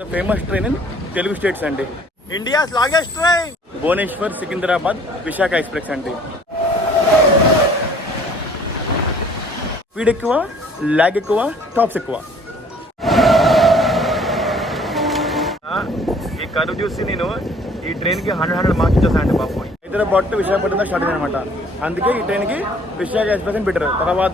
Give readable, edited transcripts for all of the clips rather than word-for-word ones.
Famous train in Telugu states అండి. India's longest train Bhubaneswar Secunderabad Visakha express అండి. Speed ఎక్కువ, లాగ్ ఎక్కువ, స్టాప్స్ ఎక్కువ. ఈ కరువు చూసి నేను ఈ ట్రైన్కి 100 మార్క్స్ ఇచ్చేసానండి బాబు. హైదరాబాద్ టు విశాఖపట్నం స్టార్ట్ అయింది అనమాట. అందుకే ఈ ట్రైన్కి విశాఖ ఎక్స్ప్రెస్ అని పెట్టారు. తర్వాత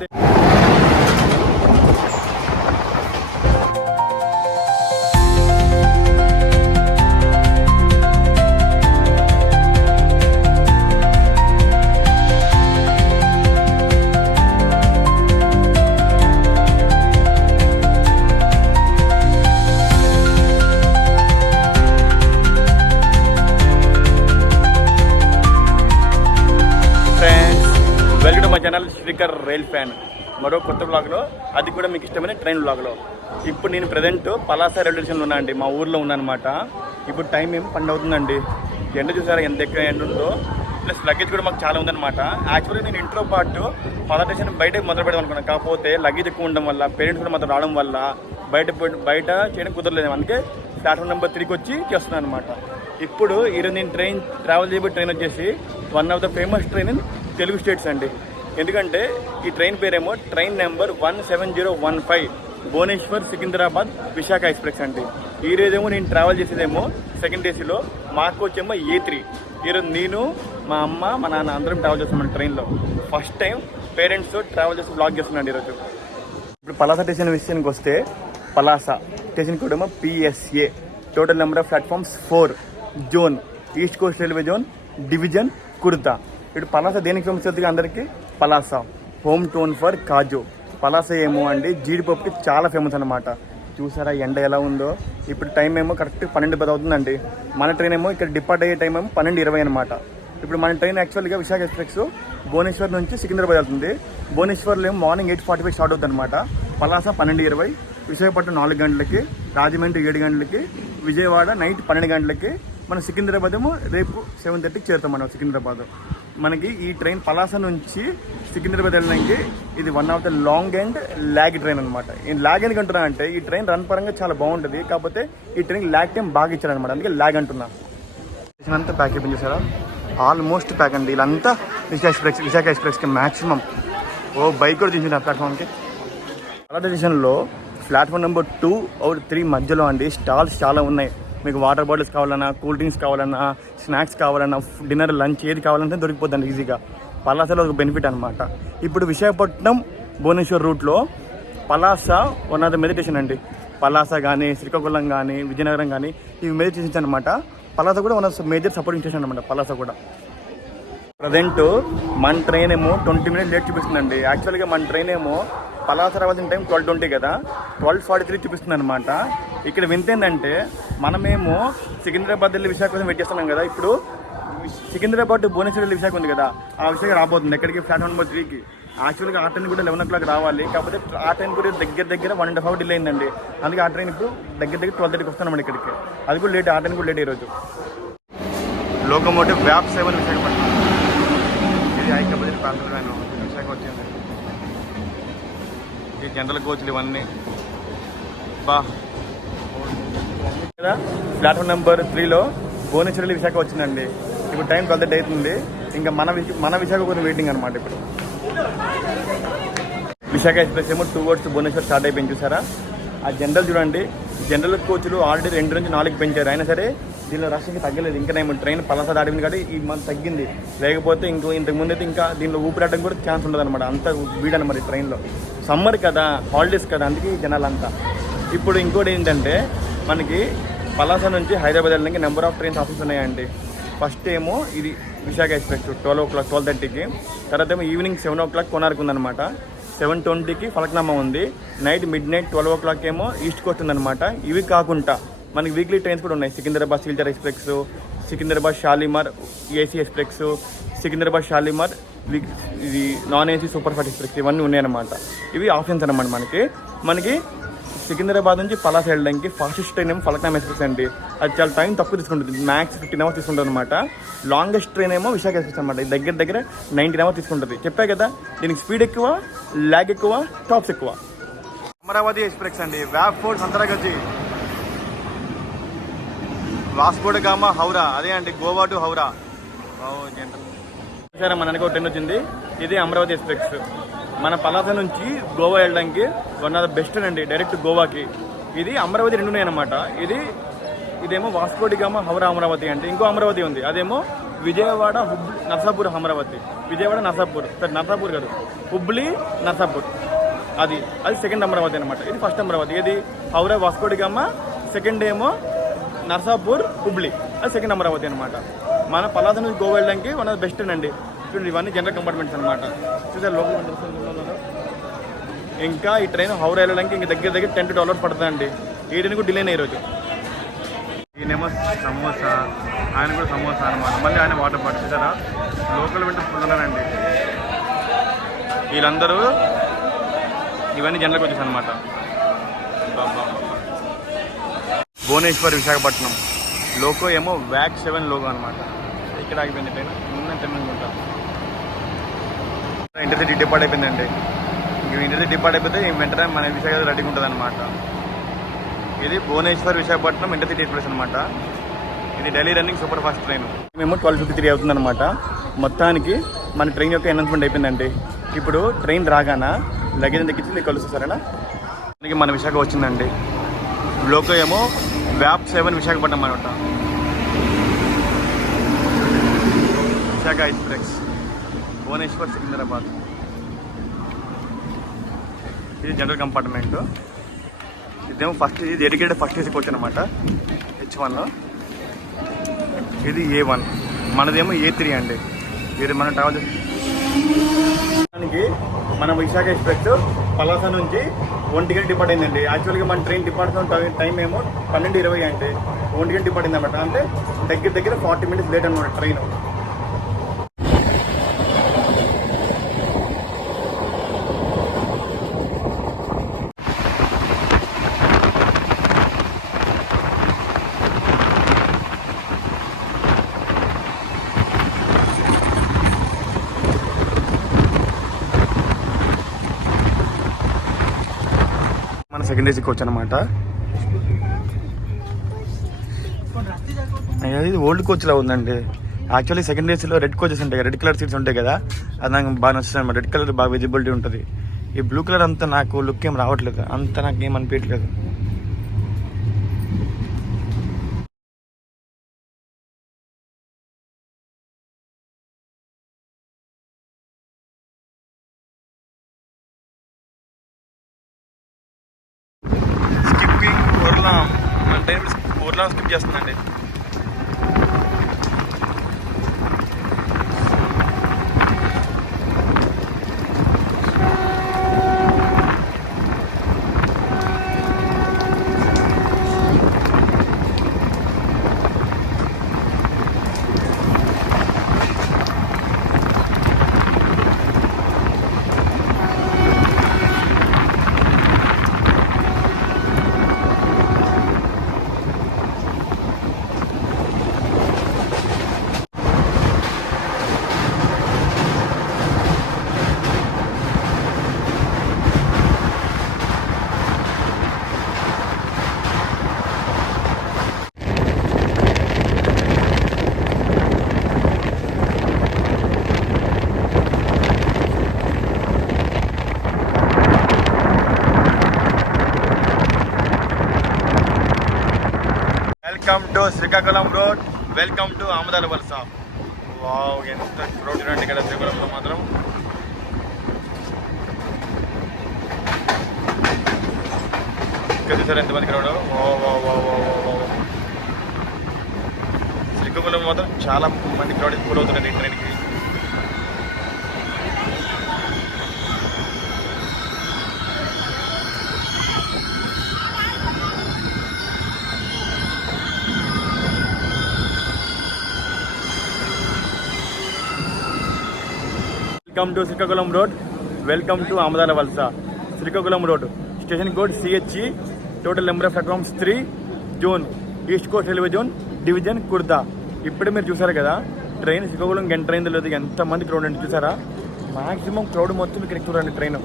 welcome to my channel Srikar rail fan. మరో కొత్త బ్లాగ్లో, అది కూడా మీకు ఇష్టమైన ట్రైన్ బ్లాగ్లో. ఇప్పుడు నేను ప్రజెంట్ పలాస రైల్వే స్టేషన్లో ఉన్నా అండి. మా ఊర్లో ఉన్నానమాట. ఇప్పుడు టైం ఏం 12 అవుతుందండి. ఎండ చూసారా ఎంత ఎక్కువ ఎండ ఉందో. ప్లస్ లగేజ్ కూడా మాకు చాలా ఉందన్నమాట. యాక్చువల్లీ నేను ఇంట్లో పాటు పలాస స్టేషన్ బయట మొదలు పెడదాం అనుకున్నాను. కాకపోతే లగేజ్ ఎక్కువ ఉండడం వల్ల, పేరెంట్స్ కూడా మాత్రం రావడం వల్ల బయట చేయడం కుదరలేదు. అందుకే ప్లాట్ఫామ్ నెంబర్ 3కి వచ్చి చేస్తున్నాను అనమాట. ఇప్పుడు ఈరోజు నేను ట్రావెల్ చేయబోయే ట్రైన్ వచ్చేసి one of the famous train in Telugu states అండి. ఎందుకంటే ఈ ట్రైన్ పేరేమో train number 17015 Bhubaneswar Secunderabad Visakha express అండి. ఈ రోజేమో నేను ట్రావెల్ చేసేదేమో సెకండ్ ఏసీలో, మాకు వచ్చేమో A3. ఈరోజు నేను, మా అమ్మ, మా నాన్న అందరం ట్రావెల్ చేస్తున్నాం ట్రైన్లో. ఫస్ట్ టైం పేరెంట్స్తో ట్రావెల్ చేసి బ్లాగ్ చేస్తున్నాను ఈరోజు. ఇప్పుడు పలాస స్టేషన్ విషయానికి వస్తే, పలాస స్టేషన్ కూడా ఏమో PSA, total number of platforms 4, zone east coast railway zone, division kurta. ఇప్పుడు పలాస దేనికి ఫేమస్ అవుతుంది అందరికీ? పలాస హోమ్ టోన్ ఫర్ కాజు. పలాస ఏమో అండి జీడిపప్పుకి చాలా ఫేమస్ అనమాట. చూసారా ఎండ ఎలా ఉందో. ఇప్పుడు టైం ఏమో కరెక్ట్ 12:10 అవుతుందండి. మన ట్రైన్ ఏమో ఇక్కడ డిపార్ట్ అయ్యే టైం ఏమో 12:20 అనమాట. ఇప్పుడు మన ట్రైన్ యాక్చువల్గా విశాఖ ఎక్స్ప్రెస్ భువనేశ్వర్ నుంచి సికింద్రాబాద్ వెళ్తుంది. భువనేశ్వర్లో ఏమో మార్నింగ్ 8:45 స్టార్ట్ అవుతుంది అనమాట. పలాస 12:20, విశాఖపట్నం 4 గంటలకి, రాజమండ్రి 7 గంటలకి, విజయవాడ నైట్ 12 గంటలకి, మన సికింద్రాబాద్ ఏమో రేపు 7:30కి చేరుతాం మనం సికింద్రాబాద్. మనకి ఈ ట్రైన్ పలాస నుంచి సికింద్రాబాద్ వెళ్ళడానికి ఇది one of the long and lag train అనమాట. ఈ ల్యాగ్ ఎందుకు అంటున్నా అంటే, ఈ ట్రైన్ రన్ పరంగా చాలా బాగుంటుంది. కాకపోతే ఈ ట్రైన్ ల్యాగ్ టైం బాగా ఇచ్చారనమాట. అందుకే ల్యాగ్ అంటున్నా. స్టేషన్ అంతా ప్యాక్ అయిపోయింది చూసారా, ఆల్మోస్ట్ ప్యాక్ అండి. వీళ్ళంతా విశాఖ ఎక్స్ప్రెస్కి మ్యాక్సిమం. బైక్ కూడా దించిన ప్లాట్ఫామ్కి. పలాస స్టేషన్లో ప్లాట్ఫామ్ నెంబర్ 2 or 3 మధ్యలో అండి స్టాల్స్ చాలా ఉన్నాయి. మీకు వాటర్ బాటిల్స్ కావాలన్నా, కూల్ డ్రింక్స్ కావాలన్నా, స్నాక్స్ కావాలన్నా, డిన్నర్, లంచ్ ఏది కావాలంటే దొరికిపోద్దండి ఈజీగా. పలాసలో ఒక బెనిఫిట్ అనమాట. ఇప్పుడు విశాఖపట్నం భువనేశ్వర్ రూట్లో Palasa one of the meditation అండి. పలాస కానీ, శ్రీకాకుళం కానీ, విజయనగరం కానీ ఇవి మెడిటేషన్స్ అనమాట. పలాస కూడా one of major supporting station అనమాట పలాస కూడా. ప్రజెంట్ మన ట్రైన్ ఏమో 20 minutes లేట్ చూపిస్తుందండి. యాక్చువల్గా మన ట్రైన్ ఏమో పలాస రావాల్సిన టైం 12:20 కదా, 12:43 చూపిస్తుంది అనమాట. ఇక్కడ వింత ఏంటంటే, మనమేమో సికింద్రాబాద్ వెళ్ళి విశాఖ కోసం వెయిట్ చేస్తున్నాం కదా. ఇప్పుడు సికింద్రాబాద్ భువనేశ్వర్ వెళ్ళి విశాఖ ఉంది కదా, ఆ విశాఖ రాబోతుంది ఎక్కడికి? ప్లాట్ఫామ్ నెంబర్ 3కి. యాక్చువల్గా ఆ ట్రైన్ కూడా 11 o'clock రావాలి. కాకపోతే ఆ ట్రైన్ కూడా దగ్గర 1.5 hours డిలే అయిందండి. అందుకే ఆ ట్రైన్ ఇప్పుడు దగ్గర 12:30కి వస్తున్నాం ఇక్కడికి. అది కూడా లేట్, ఆ ట్రైన్ కూడా లేట్ ఈరోజు. లోకోమోటివ్ వ్యాప్ 7 విశాఖపట్నం. ఇది హైదరాబాద్ ప్యాసింజర్ వ్యాన్ విశాఖ వచ్చింది. ఈ జనరల్ కోచ్లు ఇవన్నీ కదా. ప్లాట్ఫామ్ నెంబర్ 3లో భువనేశ్వర్ విశాఖ వచ్చిందండి. ఇప్పుడు టైం 12:30 అవుతుంది. ఇంకా మన విశాఖ కోసం వెయిటింగ్ అనమాట. ఇప్పుడు విశాఖ ఎక్స్ప్రెస్ ఏమో 2 hours భువనేశ్వర్ స్టార్ట్ అయిపోయింది చూసారా. ఆ జనరల్ చూడండి, జనరల్ కోచ్లు ఆల్రెడీ 2 నుంచి 4 పెంచారు. అయినా సరే దీనిలో రష్కి తగ్గలేదు. ఇంకా నేను ట్రైన్ పలాస దాటింది కాబట్టి ఈ మంత్ తగ్గింది. లేకపోతే ఇంతకుముందు అయితే ఇంకా దీనిలో ఊపిరాటం కూడా ఛాన్స్ ఉండదు అనమాట. అంత వీడని మరి ట్రైన్లో. సమ్మర్ కదా, హాలిడేస్ కదా, అందుకే జనాలంతా. ఇప్పుడు ఇంకోటి ఏంటంటే, మనకి పలాస నుంచి హైదరాబాద్ వెళ్ళడానికి నెంబర్ ఆఫ్ ట్రైన్స్ ఆఫీస్ ఉన్నాయండి. ఫస్ట్ ఏమో ఇది విశాఖ ఎక్స్ప్రెస్ 12:30కి. తర్వాత ఏమో ఈవినింగ్ 7 o'clock కోనార్క్ ఉందన్నమాట. 7:20కి ఫలక్నామా ఉంది. నైట్ midnight 12 o'clock ఏమో ఈస్ట్ కోస్ట్ ఉందన్నమాట. ఇవి కాకుండా మనకి వీక్లీ ట్రైన్స్ కూడా ఉన్నాయి. Secunderabad Silchar express, Secunderabad Shalimar AC express, Secunderabad Shalimar ఇది non AC super fast express, ఇవన్నీ ఉన్నాయన్నమాట. ఇవి ఆప్షన్స్ అనమాట. మనకి సికింద్రాబాద్ నుంచి పలాస వెళ్ళడానికి ఫాస్టెస్ట్ ట్రైన్ ఏమో ఫలక్నామా ఎక్స్ప్రెస్ అండి. అది చాలా టైం తక్కువ తీసుకుంటుంది. మ్యాక్స్ 15 hours తీసుకుంటుంది అనమాట. లాంగెస్ట్ ట్రైన్ ఏమో విశాఖ ఎక్స్ప్రెస్ అనమాట. దగ్గర 19 hours తీసుకుంటుంది. చెప్పా కదా, దీనికి స్పీడ్ ఎక్కువ, లాగ్ ఎక్కువ, స్టాప్స్ ఎక్కువ. అమరావతి ఎక్స్ప్రెస్ అండి. వ్యాప్ 4 సంతరాగచ్చి వాస్కోడ గామా హౌరా, అదే అండి గోవా టు హౌరా. సరే మన వెనక ట్రైన్ వచ్చింది, ఇది అమరావతి ఎక్స్ప్రెస్. మన పలాస నుంచి గోవా వెళ్ళడానికి వన్ ఆఫ్ ద బెస్ట్ అండి, డైరెక్ట్ గోవాకి. ఇది అమరావతి రెండు ఉన్నాయి అన్నమాట. ఇదేమో వాస్కోడి గామా హౌరా అమరావతి అంటే, ఇంకో అమరావతి ఉంది, అదేమో విజయవాడ హుబ్లీ నర్సాపూర్ అమరావతి. విజయవాడ నర్సాపూర్, సరే నర్సాపూర్ కాదు, హుబ్లీ నర్సాపూర్, అది సెకండ్ అమరావతి అనమాట. ఇది ఫస్ట్ అమరావతి, ఇది హౌరా వాస్కోడి గామా, సెకండ్ ఏమో నర్సాపూర్ హుబ్లీ, అది సెకండ్ అమరావతి అనమాట. మన పలాస నుంచి గోవా వెళ్ళడానికి వన్ ఆఫ్ ద బెస్ట్ అండి. చూడండి ఇవన్నీ జనరల్ కంపార్ట్మెంట్స్ అనమాట. చూసారు లోకల్. ఇంకా ఈ ట్రైన్ హౌరా వెళ్ళడానికి ఇంకా దగ్గర $10 పడుతుందండి. ఈ ట్రైన్ కూడా డిలే ఈరోజు. ఈయనేమో సమోసా, ఆయన కూడా సమోసా అనమాట. మళ్ళీ ఆయన వాటర్ బాటిల్. చూసారా లోకల్ వింటర్ ఫుల్లండి. వీళ్ళందరూ ఇవన్నీ జనరల్కి వచ్చేసి అనమాట. భువనేశ్వర్ విశాఖపట్నం లోకో ఏమో వ్యాక్ 7 లోగో అనమాట. ఇక్కడ ఆగిపోయింది ట్రైన్. తిన్ననుకుంటా ఇంటర్సిటీ డిపార్ట్ అయిపోయిందండి. ఇంటర్సిటీ డిపార్ట్ అయిపోతే వెంటనే మన విశాఖ రెడీగా ఉంటుంది అనమాట. ఇది భువనేశ్వర్ విశాఖపట్నం ఇంటర్సిటీ ఎక్స్ప్రెస్ అనమాట. ఇది Delhi running super fast train. మేము 12:53 అవుతుంది అనమాట. మొత్తానికి మన ట్రైన్ యొక్క అనౌన్స్మెంట్ అయిపోయిందండి. ఇప్పుడు ట్రైన్ రాగాన లగేజ్ ఎక్కించి మీకు కలుస్తుంది సరేనా. మన విశాఖ వచ్చిందండి. లోకో ఏమో వ్యాప్ 7 విశాఖపట్నం అనమాట. విశాఖ ఎక్స్ప్రెస్ భువనేశ్వర్ సికింద్రాబాద్. ఇది జనరల్ కంపార్ట్మెంట్. ఇదేమో ఫస్ట్, ఇది డెడికేటెడ్ ఫస్ట్ ఏసీ కోచ్ అనమాట, H1. ఇది A1, మనదేమో A3 అండి. ఇది మన ట్రావెల్ చేయడానికి మన విశాఖ ఎక్స్ప్రెస్ పలాస నుంచి 1 గంట డిపార్ట్ అయిందండి. యాక్చువల్గా మన ట్రైన్ డిపార్ట్ టైం ఏమో 12:20 అంటే 1 గంట డిపార్ట్ అయింది అనమాట. అంటే దగ్గర 40 minutes లేట్ అనమాట ట్రైన్. సెకండ్ ఏసీ కోచ్ అనమాట. ఇది ఓల్డ్ కోచ్లా ఉందండి. యాక్చువల్లీ సెకండ్ ఏసీలో రెడ్ కోచెస్ ఉంటాయి, రెడ్ కలర్ సీట్స్ ఉంటాయి కదా, అది నాకు బాగా నచ్చుతుంది అనమాట. రెడ్ కలర్ బాగా విజిబిలిటీ ఉంటుంది. ఈ బ్లూ కలర్ అంతా నాకు లుక్ ఏం రావట్లేదు, అంత నాకు ఏం అనిపించట్లేదు. మన ట్రైన్ ఊర్లో స్కిప్ చేస్తుందండి. Welcome to Srikakulam road, welcome to Amadala వలస. వావ్, ఎంత రోడ్ చూడండి ఇక్కడ శ్రీకాకుళంలో మాత్రం. ఇక్కడ చూసారు ఎంతమంది క్రౌడ్. శ్రీకాకుళం మాత్రం చాలా మంది క్రౌడ్ ఫుల్ అవుతున్నారు ఈ ట్రైన్కి. Welcome to Srikakulam road, welcome to Amadalavalasa. Srikakulam road, station code CHE, total number of platforms 3, zone east coast railway zone, division Khurda. ఇప్పుడే మీరు చూసారు కదా ట్రైన్ శ్రీకాకుళం గంట ట్రైన్ లేదు, ఎంతమంది క్రౌడ్ అండి చూసారా. మాక్సిమం క్రౌడ్ మొత్తం ఇక్కడ చూడండి. ట్రైన్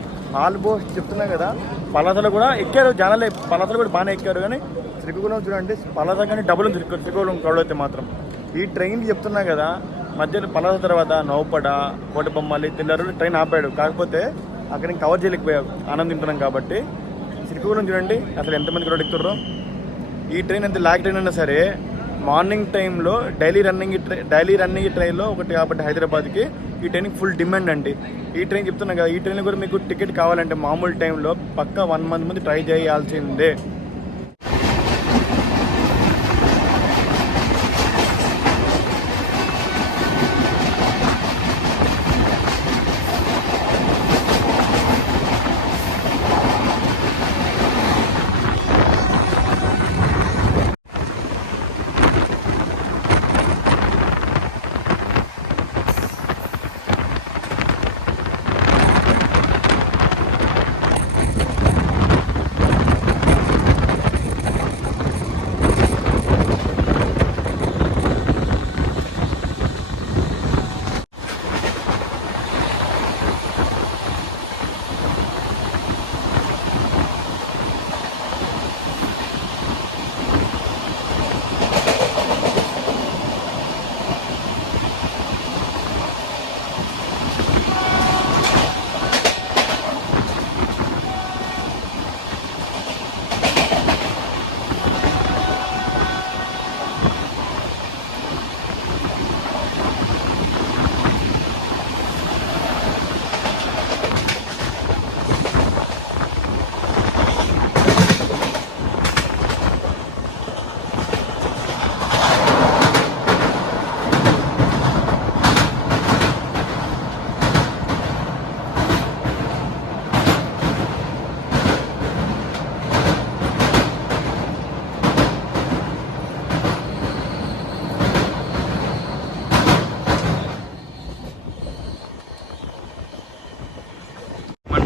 ఆల్మోస్ట్ చెప్తున్నా కదా, పలాసలో కూడా ఎక్కారు జనాలే, పలాసలో కూడా బాగానే ఎక్కారు, కానీ శ్రీకాకుళం చూడండి పలాస కానీ డబుల్ ఉంది శ్రీకాకుళం క్రౌడ్ అయితే మాత్రం. ఈ ట్రైన్ చెప్తున్నా కదా, మధ్యలో పలాస తర్వాత నౌపడ, కోటబొమ్మాలి, తెల్లారు ట్రైన్ ఆపాడు. కాకపోతే అక్కడ నేను కవర్ చేయలేకపోయావు, ఆనందింటున్నాం కాబట్టి. శ్రీకాకుళం చూడండి అసలు ఎంతమంది క్రౌడ్ ఎక్కుతారో. ఈ ట్రైన్ ఎంత లాగ్ ట్రైన్ అయినా సరే మార్నింగ్ టైంలో డైలీ రన్నింగ్ ట్రైన్లో ఒకటి కాబట్టి హైదరాబాద్కి ఈ ట్రైన్కి ఫుల్ డిమాండ్ అండి. ఈ ట్రైన్ చెప్తున్నా కదా, ఈ ట్రైన్లో కూడా మీకు టికెట్ కావాలంటే మామూలు టైంలో పక్కా 1 month ముందు ట్రై చేయాల్సిందే.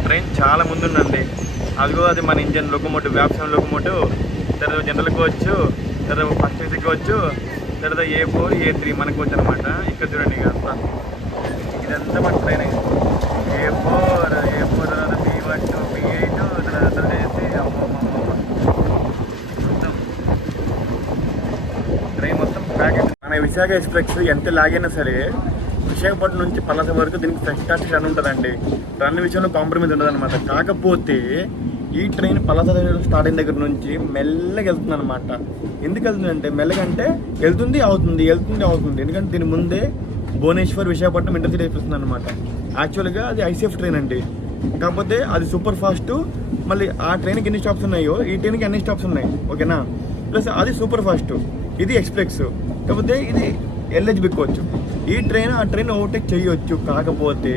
ట్రైన్ చాలా ముందుందండి. అదిగో అది మన ఇంజన్ లోకోమోటివ్, వ్యాప్సన్ లోకోమోటివ్. తర్వాత జనరల్ కోచ్, తర్వాత ఫస్ట్ ఏసీ కోచ్, తర్వాత A4, A3 మన కోచ్ అనమాట. ఇక్కడ చూడండి ఇదంతా, ఇదంతా మన ట్రైన్ అయింది. A4 తర్వాత B1, B8 తర్వాత ఏసీ. ట్రైన్ మొత్తం ప్యాక్ అయింది. మన విశాఖ ఎక్స్ప్రెస్ ఎంత లాగైనా సరే విశాఖపట్నం నుంచి పలాస వరకు దీనికి ఫెస్టాస్టిక్ రన్ ఉంటుందండి. రన్ విషయంలో కాంప్రమైజ్ ఉండదు అనమాట. కాకపోతే ఈ ట్రైన్ పలాస స్టార్ట్ అయిన దగ్గర నుంచి మెల్లగా వెళ్తుంది అనమాట. ఎందుకు వెళ్తుందంటే మెల్లగా అంటే వెళ్తుంది అవుతుంది. ఎందుకంటే దీని ముందే భువనేశ్వర్ విశాఖపట్నం ఇంటర్సిటీ అయిపోతుంది అనమాట. యాక్చువల్గా అది ఐసీఎఫ్ ట్రైన్ అండి. కాకపోతే అది సూపర్ ఫాస్ట్. మళ్ళీ ఆ ట్రైన్కి ఎన్ని స్టాప్స్ ఉన్నాయో ఈ ట్రైన్కి అన్ని స్టాప్స్ ఉన్నాయి, ఓకేనా. ప్లస్ అది సూపర్ ఫాస్ట్, ఇది ఎక్స్ప్రెస్. కాకపోతే ఇది ఎల్హెచ్బి కోచ్. ఈ ట్రైన్ ఆ ట్రైన్ ఓవర్టేక్ చేయవచ్చు, కాకపోతే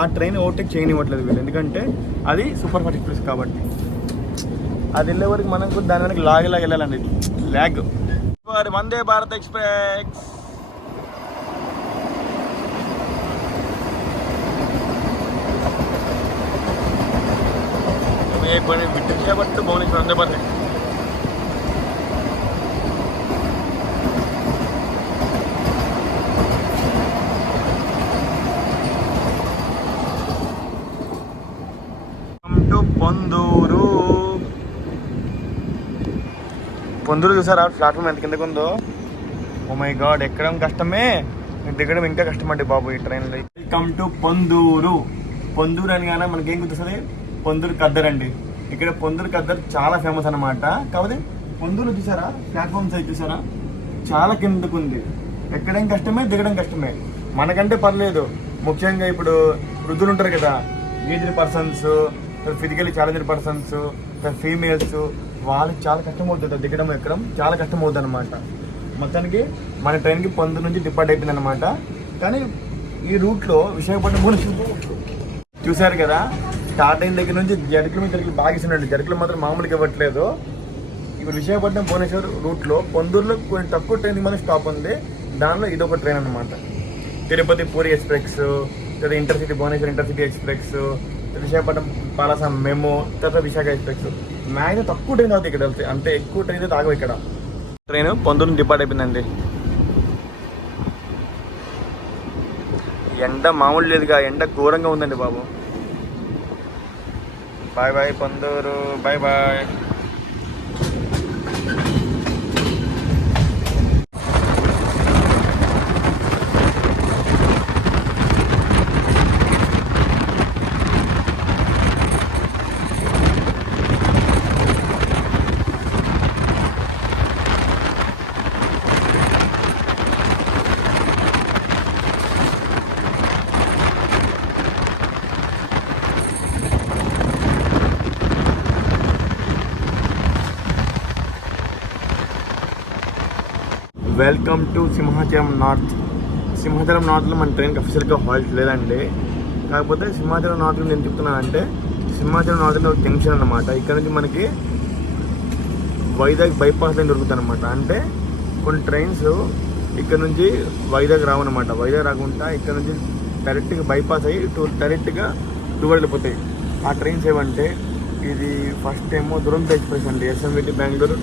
ఆ ట్రైన్ ఓవర్టేక్ చేయనివ్వట్లేదు వీళ్ళు. ఎందుకంటే అది సూపర్ ఫాస్ట్ ఎక్స్ప్రెస్ కాబట్టి. అది వెళ్ళే వరకు మనకు దాని వెనక లాగేలాగా వెళ్ళాలండి, ల్యాగ్. వందే భారత్ ఎక్స్ప్రెస్ విశాఖపట్నం భువనేశ్వర్ వందే భారత్. పొందూరు చూసారా ప్లాట్ఫామ్ ఎంత కిందకు ఉందో. ఓ మై గాడ్, ఎక్కడం కష్టమే, దిగడం ఇంకా కష్టం అండి బాబు ఈ ట్రైన్లో. Welcome to Ponduru. పొందూరు అని కానీ మనకేం గుర్తొస్తుంది, పొందూరు ఖద్దర్ అండి. ఇక్కడ పొందూరు ఖద్దర్ చాలా ఫేమస్ అనమాట. కాకపోతే పొందూరు చూసారా ప్లాట్ఫామ్ సైజ్ చూసారా చాలా కిందకు ఉంది. ఎక్కడం కష్టమే, దిగడం కష్టమే. మనకంటే పర్లేదు, ముఖ్యంగా ఇప్పుడు వృద్ధులు ఉంటారు కదా, aged persons, physically challenged persons, females, వాళ్ళకి చాలా కష్టం అవుతుంది దిగడం ఎక్కడం, చాలా కష్టం అవుతుంది అనమాట. మొత్తానికి మన ట్రైన్కి పొందూరు నుంచి డిపార్ట్ అయిపోయింది అనమాట. కానీ ఈ రూట్లో విశాఖపట్నం చూశారు కదా, స్టార్ట్ అయిన దగ్గర నుంచి జర్కిలు బాగా ఇస్తున్నాడు. జర్కిలు మాత్రం మామూలుగా ఇవ్వట్లేదు. ఇప్పుడు విశాఖపట్నం భువనేశ్వర్ రూట్లో పొందూరులో కొంచెం తక్కువ ట్రైన్ మన స్టాప్ ఉంది. దానిలో ఇదొక ట్రైన్ అనమాట. తిరుపతి పూరి ఎక్స్ప్రెస్, లేదా intercity Bhubaneswar intercity express, Visakhapatnam Palasa MEMU, తర్వాత విశాఖ ఎక్స్ప్రెస్. మ్యాక్సిమం తక్కువ ట్రైన్ అవుతుంది ఇక్కడ వెళ్తే, అంటే ఎక్కువ ట్రైన్ అయితే తాగవు ఇక్కడ. ట్రైన్ పొందూరు డిపార్ట్ అయిపోయిందండి. ఎండ మామూలు లేదుగా, ఎండ ఘోరంగా ఉందండి బాబు. Bye bye Ponduru, bye bye. Welcome to Simhachalam north. Simhachalam నార్త్లో మన ట్రైన్కి అఫీషియల్గా హాల్ట్ లేదండి. కాకపోతే సింహాచలం నార్త్లో నేను చెప్తున్నానంటే సింహాచలం నార్త్లో ఒక జంక్షన్ అన్నమాట. ఇక్కడ నుంచి మనకి వైజాగ్ బైపాస్ లైన్ దొరుకుతుంది అనమాట. అంటే కొన్ని ట్రైన్స్ ఇక్కడ నుంచి వైజాగ్ రావన్నమాట. వైజాగ్ రాకుండా ఇక్కడ నుంచి డైరెక్ట్గా బైపాస్ అయ్యి డైరెక్ట్గా టూర్ వెళ్ళిపోతాయి. ఆ ట్రైన్స్ ఏమంటే ఇది ఫస్ట్ ఏమో దురంత ఎక్స్ప్రెస్ అండి, ఎస్ఎంవిటి బెంగళూరు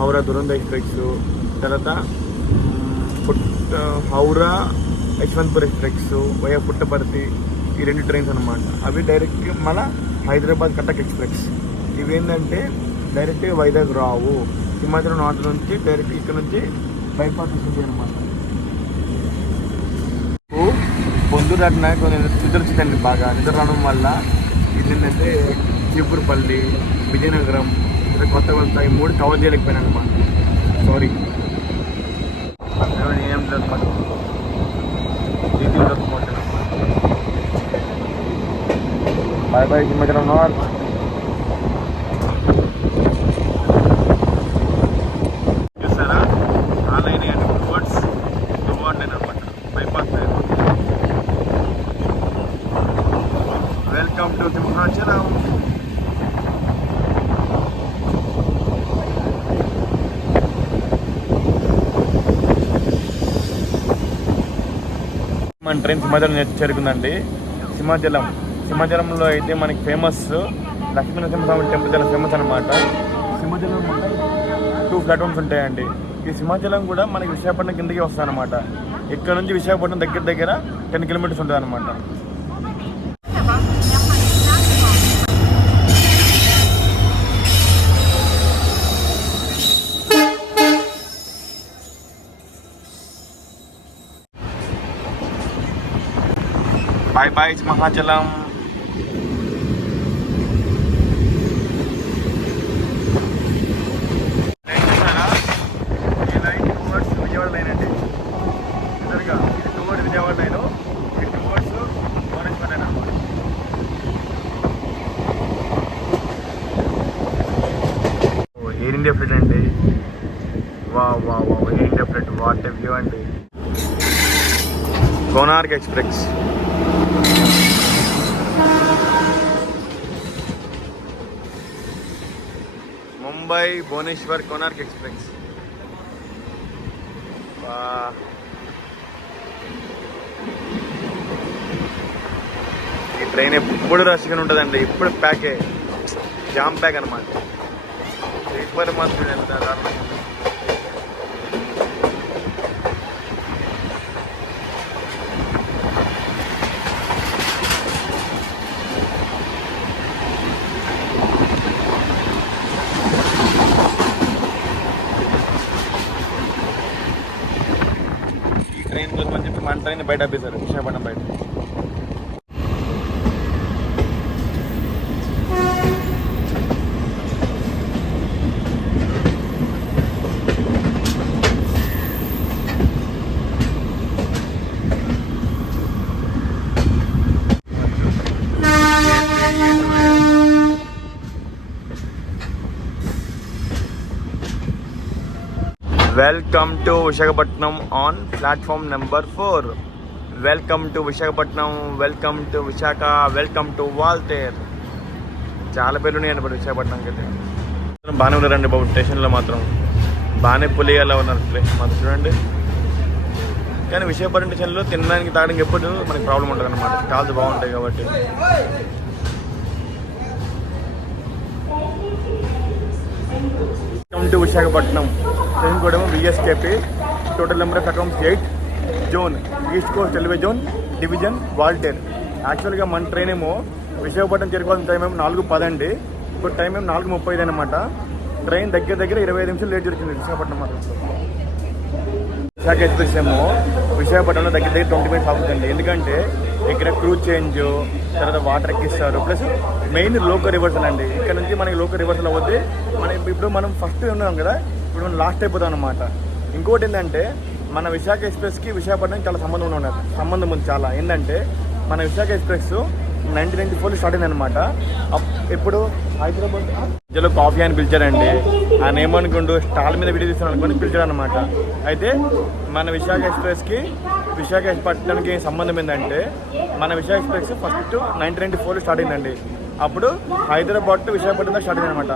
హౌరా దురంత ఎక్స్ప్రెస్. తర్వాత హౌరా యశ్వంత్పూర్ ఎక్స్ప్రెస్ వయా పుట్టపర్తి, ఈ 2 ట్రైన్స్ అనమాట. అవి డైరెక్ట్గా మళ్ళీ హైదరాబాద్ కటక్ ఎక్స్ప్రెస్. ఇవి ఏంటంటే డైరెక్ట్గా వైజాగ్ రావు. సింహాచలం నార్త్ నుంచి డైరెక్ట్ ఇక్కడ నుంచి బైపాస్ వస్తుంది అనమాట. పొందూరు అట్లా కొంచెం నిద్ర వచ్చిందండి, బాగా నిద్ర రావడం వల్ల. ఇది ఏంటంటే చీపురుపల్లి, విజయనగరం, కొత్తగొంత, ఈ 3 కవర్ చేయలేకపోయాను అనమాట. సారీ. ఏం లేదు బాయ్ బాయ్ సింహాచలం నార్త్. చూసారా ఆన్లైన్ అండి టువర్డ్స్ టువర్డ్ అనమాట bypass line. Welcome to Simhachalam. మన ట్రైన్ సింహాచలం చేరుకుందండి. సింహాచలంలో అయితే మనకి ఫేమస్ లక్ష్మీనరసింహస్వామి టెంపుల్ చాలా ఫేమస్ అనమాట. సింహాచలం మొత్తం 2 ప్లాట్ఫామ్స్ ఉంటాయండి. ఈ సింహాచలం కూడా మనకి విశాఖపట్నం కిందకి వస్తుంది అనమాట. ఇక్కడ నుంచి విశాఖపట్నం దగ్గర 10 కిలోమీటర్స్ ఉంటుంది అనమాట. Bye bye Simhachalam. లైన్ చూసారా? ఈ లైన్ టువర్డ్స్ విజయవాడ లైన్ అండి. ఎదురుగా ఇది టువర్డ్స్ విజయవాడ లైన్, ఇది టువర్డ్స్ భువనేశ్వర్ లైన్ అనమాట. ఎయిర్ ఇండియా ఫ్లైట్ అండి. వా వా వా air India flight what a view అండి. కోనార్క్ ఎక్స్ప్రెస్. ముంబై భువనేశ్వర్ కోనార్క్ ఎక్స్ప్రెస్. ఈ ట్రైన్ ఎప్పుడు రష్గా ఉంటుందండి, ఎప్పుడు ప్యాకే, జామ్ ప్యాక్ అనమాట. స్లీపర్ మాత్రం ఎంత దారుణంగా ఉంది. ట్రైన్ కోసం అని చెప్పి మన ట్రైన్ బయట ఆపేశారు విశాఖపట్నం బయట. Welcome to Visakhapatnam on platform number 4. Welcome to Visakhapatnam, welcome to Visakha, welcome to Waltair. చాలా పేర్లు ఉన్నాయండి ఇప్పుడు విశాఖపట్నంకి అయితే. బాగానే ఉన్నారండి బాబు, స్టేషన్లో మాత్రం బాగానే పులియాలా ఉన్నారు మాత్రం చూడండి. కానీ విశాఖపట్నం స్టేషన్లో తినడానికి తాగడానికి ఎప్పుడు మనకి ప్రాబ్లం ఉంటుంది అనమాట, స్టాల్స్ బాగుంటాయి కాబట్టి. Welcome to Visakhapatnam. ట్రైన్ కూడా VSKP. Total number of accounts 8. Zone east coast railway zone division Waltair. యాక్చువల్గా మన ట్రైన్ ఏమో విశాఖపట్నం చేరుకోవాల్సిన టైం ఏమో 4:10 అండి. ఇప్పుడు టైం ఏమో 4:35 అనమాట. ట్రైన్ దగ్గర 25 నిమిషాలు లేట్ జరుగుతుంది విశాఖపట్నం మాత్రం. విశాఖ ఎక్స్ప్రెస్ ఏమో విశాఖపట్నంలో దగ్గర 20 మినిట్స్ అవుతుంది. ఎందుకంటే ఇక్కడ క్రూజ్ చేంజ్, తర్వాత వాటర్ ఎక్కిస్తారు, ప్లస్ మెయిన్ లోకల్ రివర్సల్ అండి. ఇక్కడ నుంచి మనకి లోకల్ రివర్సల్ అవ్వద్ది. ఇప్పుడు మనం ఫస్ట్ ఉన్నాం కదా, ఇప్పుడు మనం లాస్ట్ అయిపోతాం అనమాట. ఇంకోటి ఏంటంటే మన విశాఖ ఎక్స్ప్రెస్కి విశాఖపట్నం చాలా సంబంధం ఉంది చాలా. ఏంటంటే మన విశాఖ ఎక్స్ప్రెస్ 1994 స్టార్ట్ అయింది అనమాట. ఇప్పుడు హైదరాబాద్ మధ్యలో కాఫీ అని పిలిచారండి. ఆయన ఏమనుకుంటూ స్టాల్ మీద వీడియో తీస్తున్నాను అనుకుని పిలిచాడు అనమాట. అయితే మన విశాఖ ఎక్స్ప్రెస్కి విశాఖపట్నానికి సంబంధం ఏంటంటే, మన విశాఖ ఎక్స్ప్రెస్ ఫస్ట్ 1994 స్టార్ట్ అయిందండి. అప్పుడు హైదరాబాద్ టు విశాఖపట్నం దాకా స్టార్ట్ అయింది అనమాట.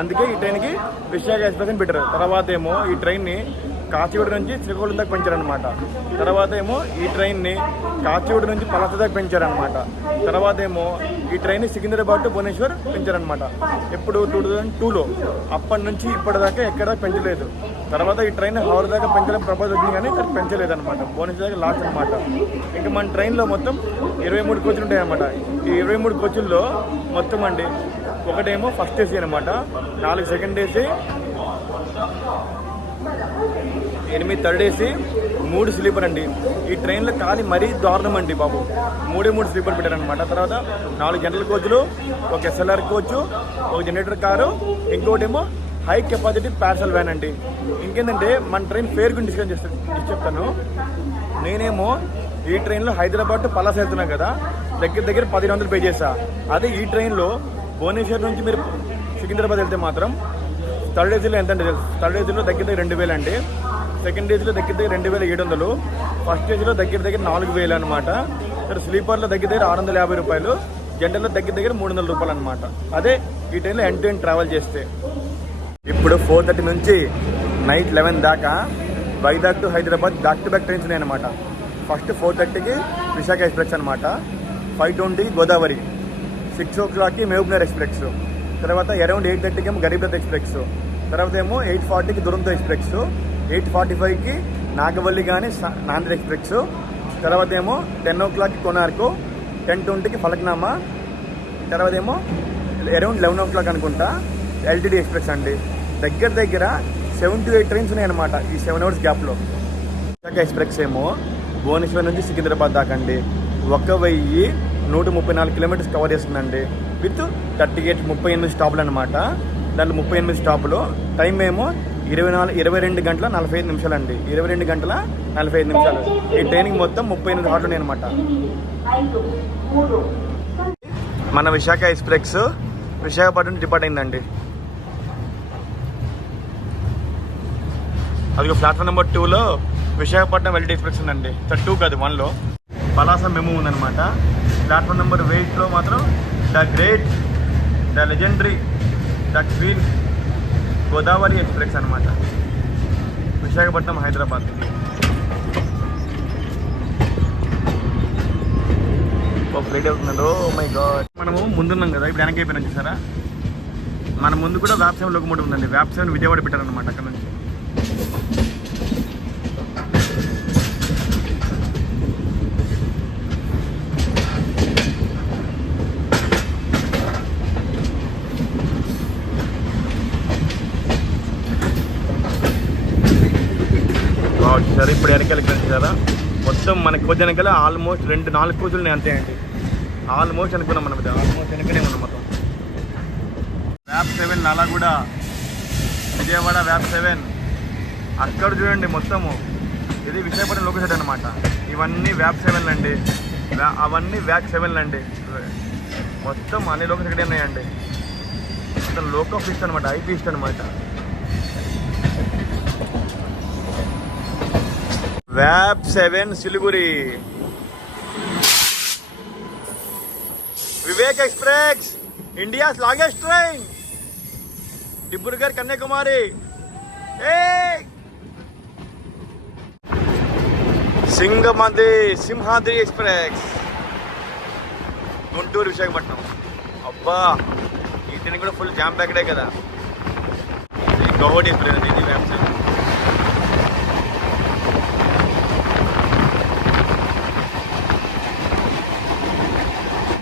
అందుకే ఈ ట్రైన్కి విశాఖ ఎక్స్ప్రెస్ అని పెట్టారు. తర్వాత ఏమో ఈ ట్రైన్ని కాచిగూడ నుంచి శ్రీకాకుళం దాకా పెంచారనమాట. తర్వాత ఏమో ఈ ట్రైన్ని కాచిగూడ నుంచి పలాస దాకా పెంచారనమాట. తర్వాత ఏమో ఈ ట్రైన్ని సికింద్రాబాద్ టు భువనేశ్వర్ పెంచారనమాట. ఎప్పుడు 2002లో. అప్పటి నుంచి ఇప్పటిదాకా ఎక్కడా పెంచలేదు. తర్వాత ఈ ట్రైన్ హౌరా దాకా పెంచడం ప్రపోజ్ వచ్చింది, కానీ ఇక్కడ పెంచలేదన్నమాట. భువనేశ్వర్ దాకా లాస్ట్ అనమాట. ఇంకా మన ట్రైన్లో మొత్తం 23 కోచ్లు ఉంటాయి అనమాట. ఈ 23 కోచ్ల్లో మొత్తం అండి ఒకటేమో ఫస్ట్ ఏసీ అనమాట, 4 second AC, 8 third AC, 3 sleeper అండి. ఈ ట్రైన్లో ఖాళీ మరీ దారుణం అండి బాబు. 3 స్లీపర్ పెట్టారనమాట. తర్వాత 4 జనరల్ కోచ్లు, ఒక SLR కోచ్, ఒక జనరేటర్ కారు, ఇంకోటేమో హై కెపాసిటీ పార్సల్ వ్యాన్ అండి. ఇంకేంటంటే మన ట్రైన్ ఫేర్ గురించి చెప్తాను. నేనేమో ఈ ట్రైన్లో హైదరాబాద్ టు పలాస వెళ్తున్నాను కదా, దగ్గర 1500 పే చేసా. అదే ఈ ట్రైన్లో భువనేశ్వర్ నుంచి మీరు సికింద్రాబాద్ వెళ్తే మాత్రం థర్డ్ ఏసీలో ఎంత అంటే తెలుసు. థర్డ్ ఏసీలో దగ్గర 2000 అండి, సెకండ్ ఏసీలో దగ్గర 2700, ఫస్ట్ ఏసీలో దగ్గర 4000 అనమాట. ఇక్కడ స్లీపర్లో దగ్గర 650 రూపాయలు, జనరల్లో దగ్గర 300 రూపాయలు అనమాట. అదే ఈ ట్రైన్లో ఎండ్ టు ఎండ్ ట్రావెల్ చేస్తే. ఇప్పుడు 4:30 నుంచి నైట్ 11 దాకా Vizag to Hyderabad back to back trains ఉన్నాయి అనమాట. ఫస్ట్ 4:30కి విశాఖ ఎక్స్ప్రెస్ అనమాట, 5:20కి గోదావరి, 6 o'clockకి మహబూబ్నగర్ ఎక్స్ప్రెస్, తర్వాత అరౌండ్ 8:30కి ఏమో గరీబ్ రథ్ ఎక్స్ప్రెస్, తర్వాత ఏమో 8:40కి దురంతో ఎక్స్ప్రెస్, 8:45కి నాగవల్లి కానీ నాందేడ్ ఎక్స్ప్రెస్, తర్వాత ఏమో 10 o'clockకి కొనార్కు, 10:20కి ఫలక్నామా, తర్వాత ఏమో అరౌండ్ 11 o'clock అనుకుంటా LTD ఎక్స్ప్రెస్ అండి. దగ్గర 7 to 8 ట్రైన్స్ ఉన్నాయి అనమాట ఈ 7 hours గ్యాప్లో. విశాఖ ఎక్స్ప్రెస్ ఏమో భువనేశ్వర్ నుంచి సికింద్రాబాద్ దాకా అండి 1134 కిలోమీటర్స్ కవర్ చేస్తుందండి. విత్ 38 స్టాపులు అనమాట. దాంట్లో 38 స్టాపులు. టైం ఏమో 22 గంటల 45 నిమిషాలు అండి. 22 గంటల 45 నిమిషాలు. ఈ ట్రైనింగ్ మొత్తం 38 హార్ట్లు ఉన్నాయి అనమాట. మన విశాఖ ఎక్స్ప్రెస్ విశాఖపట్నం డిపార్ట్ అయిందండి. అది ప్లాట్ఫామ్ నెంబర్ 2లో విశాఖపట్నం LTD ఎక్స్ప్రెస్ ఉందండి. 2 కాదు 1లో పలాస మెమూ ఉందన్నమాట. ప్లాట్ఫామ్ నెంబర్ 8లో మాత్రం the great, the legendary, the queen Godavari express అనమాట. విశాఖపట్నం హైదరాబాద్. ఫ్లైట్ అవుతుందో మై గాడ్. మనము ముందున్నాం కదా, ఇప్పుడు వెనక్కి అయిపోయినాం చూసారా. మన ముందు కూడా వ్యాప్ 7 లోకమోటివ్ ఉందండి. వ్యాప్ 7 విజయవాడ పెట్టారనమాట. అక్కడ నుంచి సరే ఇప్పుడు వెనకాలకి కదా మొత్తం మన కోచ్ వెనకాల ఆల్మోస్ట్ 4 కోచ్లు ఉన్నాయి అంతే అండి. ఆల్మోస్ట్ అనుకున్నాం మనం, ఆల్మోస్ట్ వెనకనే ఉన్నాం మొత్తం. వ్యాప్ 7 అలా కూడా విజయవాడ వ్యాప్ 7 అక్కడ చూడండి మొత్తము. ఇది విశాఖపట్నం లోకల్ సెట్ అనమాట. ఇవన్నీ వ్యాప్ 7 అండి, అవన్నీ వ్యాప్ 7 అండి. మొత్తం అన్ని లోకల్ సెట్ ఉన్నాయండి. మొత్తం లోకల్ ఫిస్ట్ అనమాట, ఐపీ ఫిస్ట్ అనమాట. వ్యాప్ 7 Siliguri. Vivek express, India's longest train, Dibrugarh Kanyakumari. Simhadri express, Guntur Visakhapatnam. అబ్బా ఈ ట్రైన్ కూడా ఫుల్ జామ్ ప్యాక్డే కదా. గౌహటి ఎక్స్ప్రెస్ ఇది వ్యాప్ 7.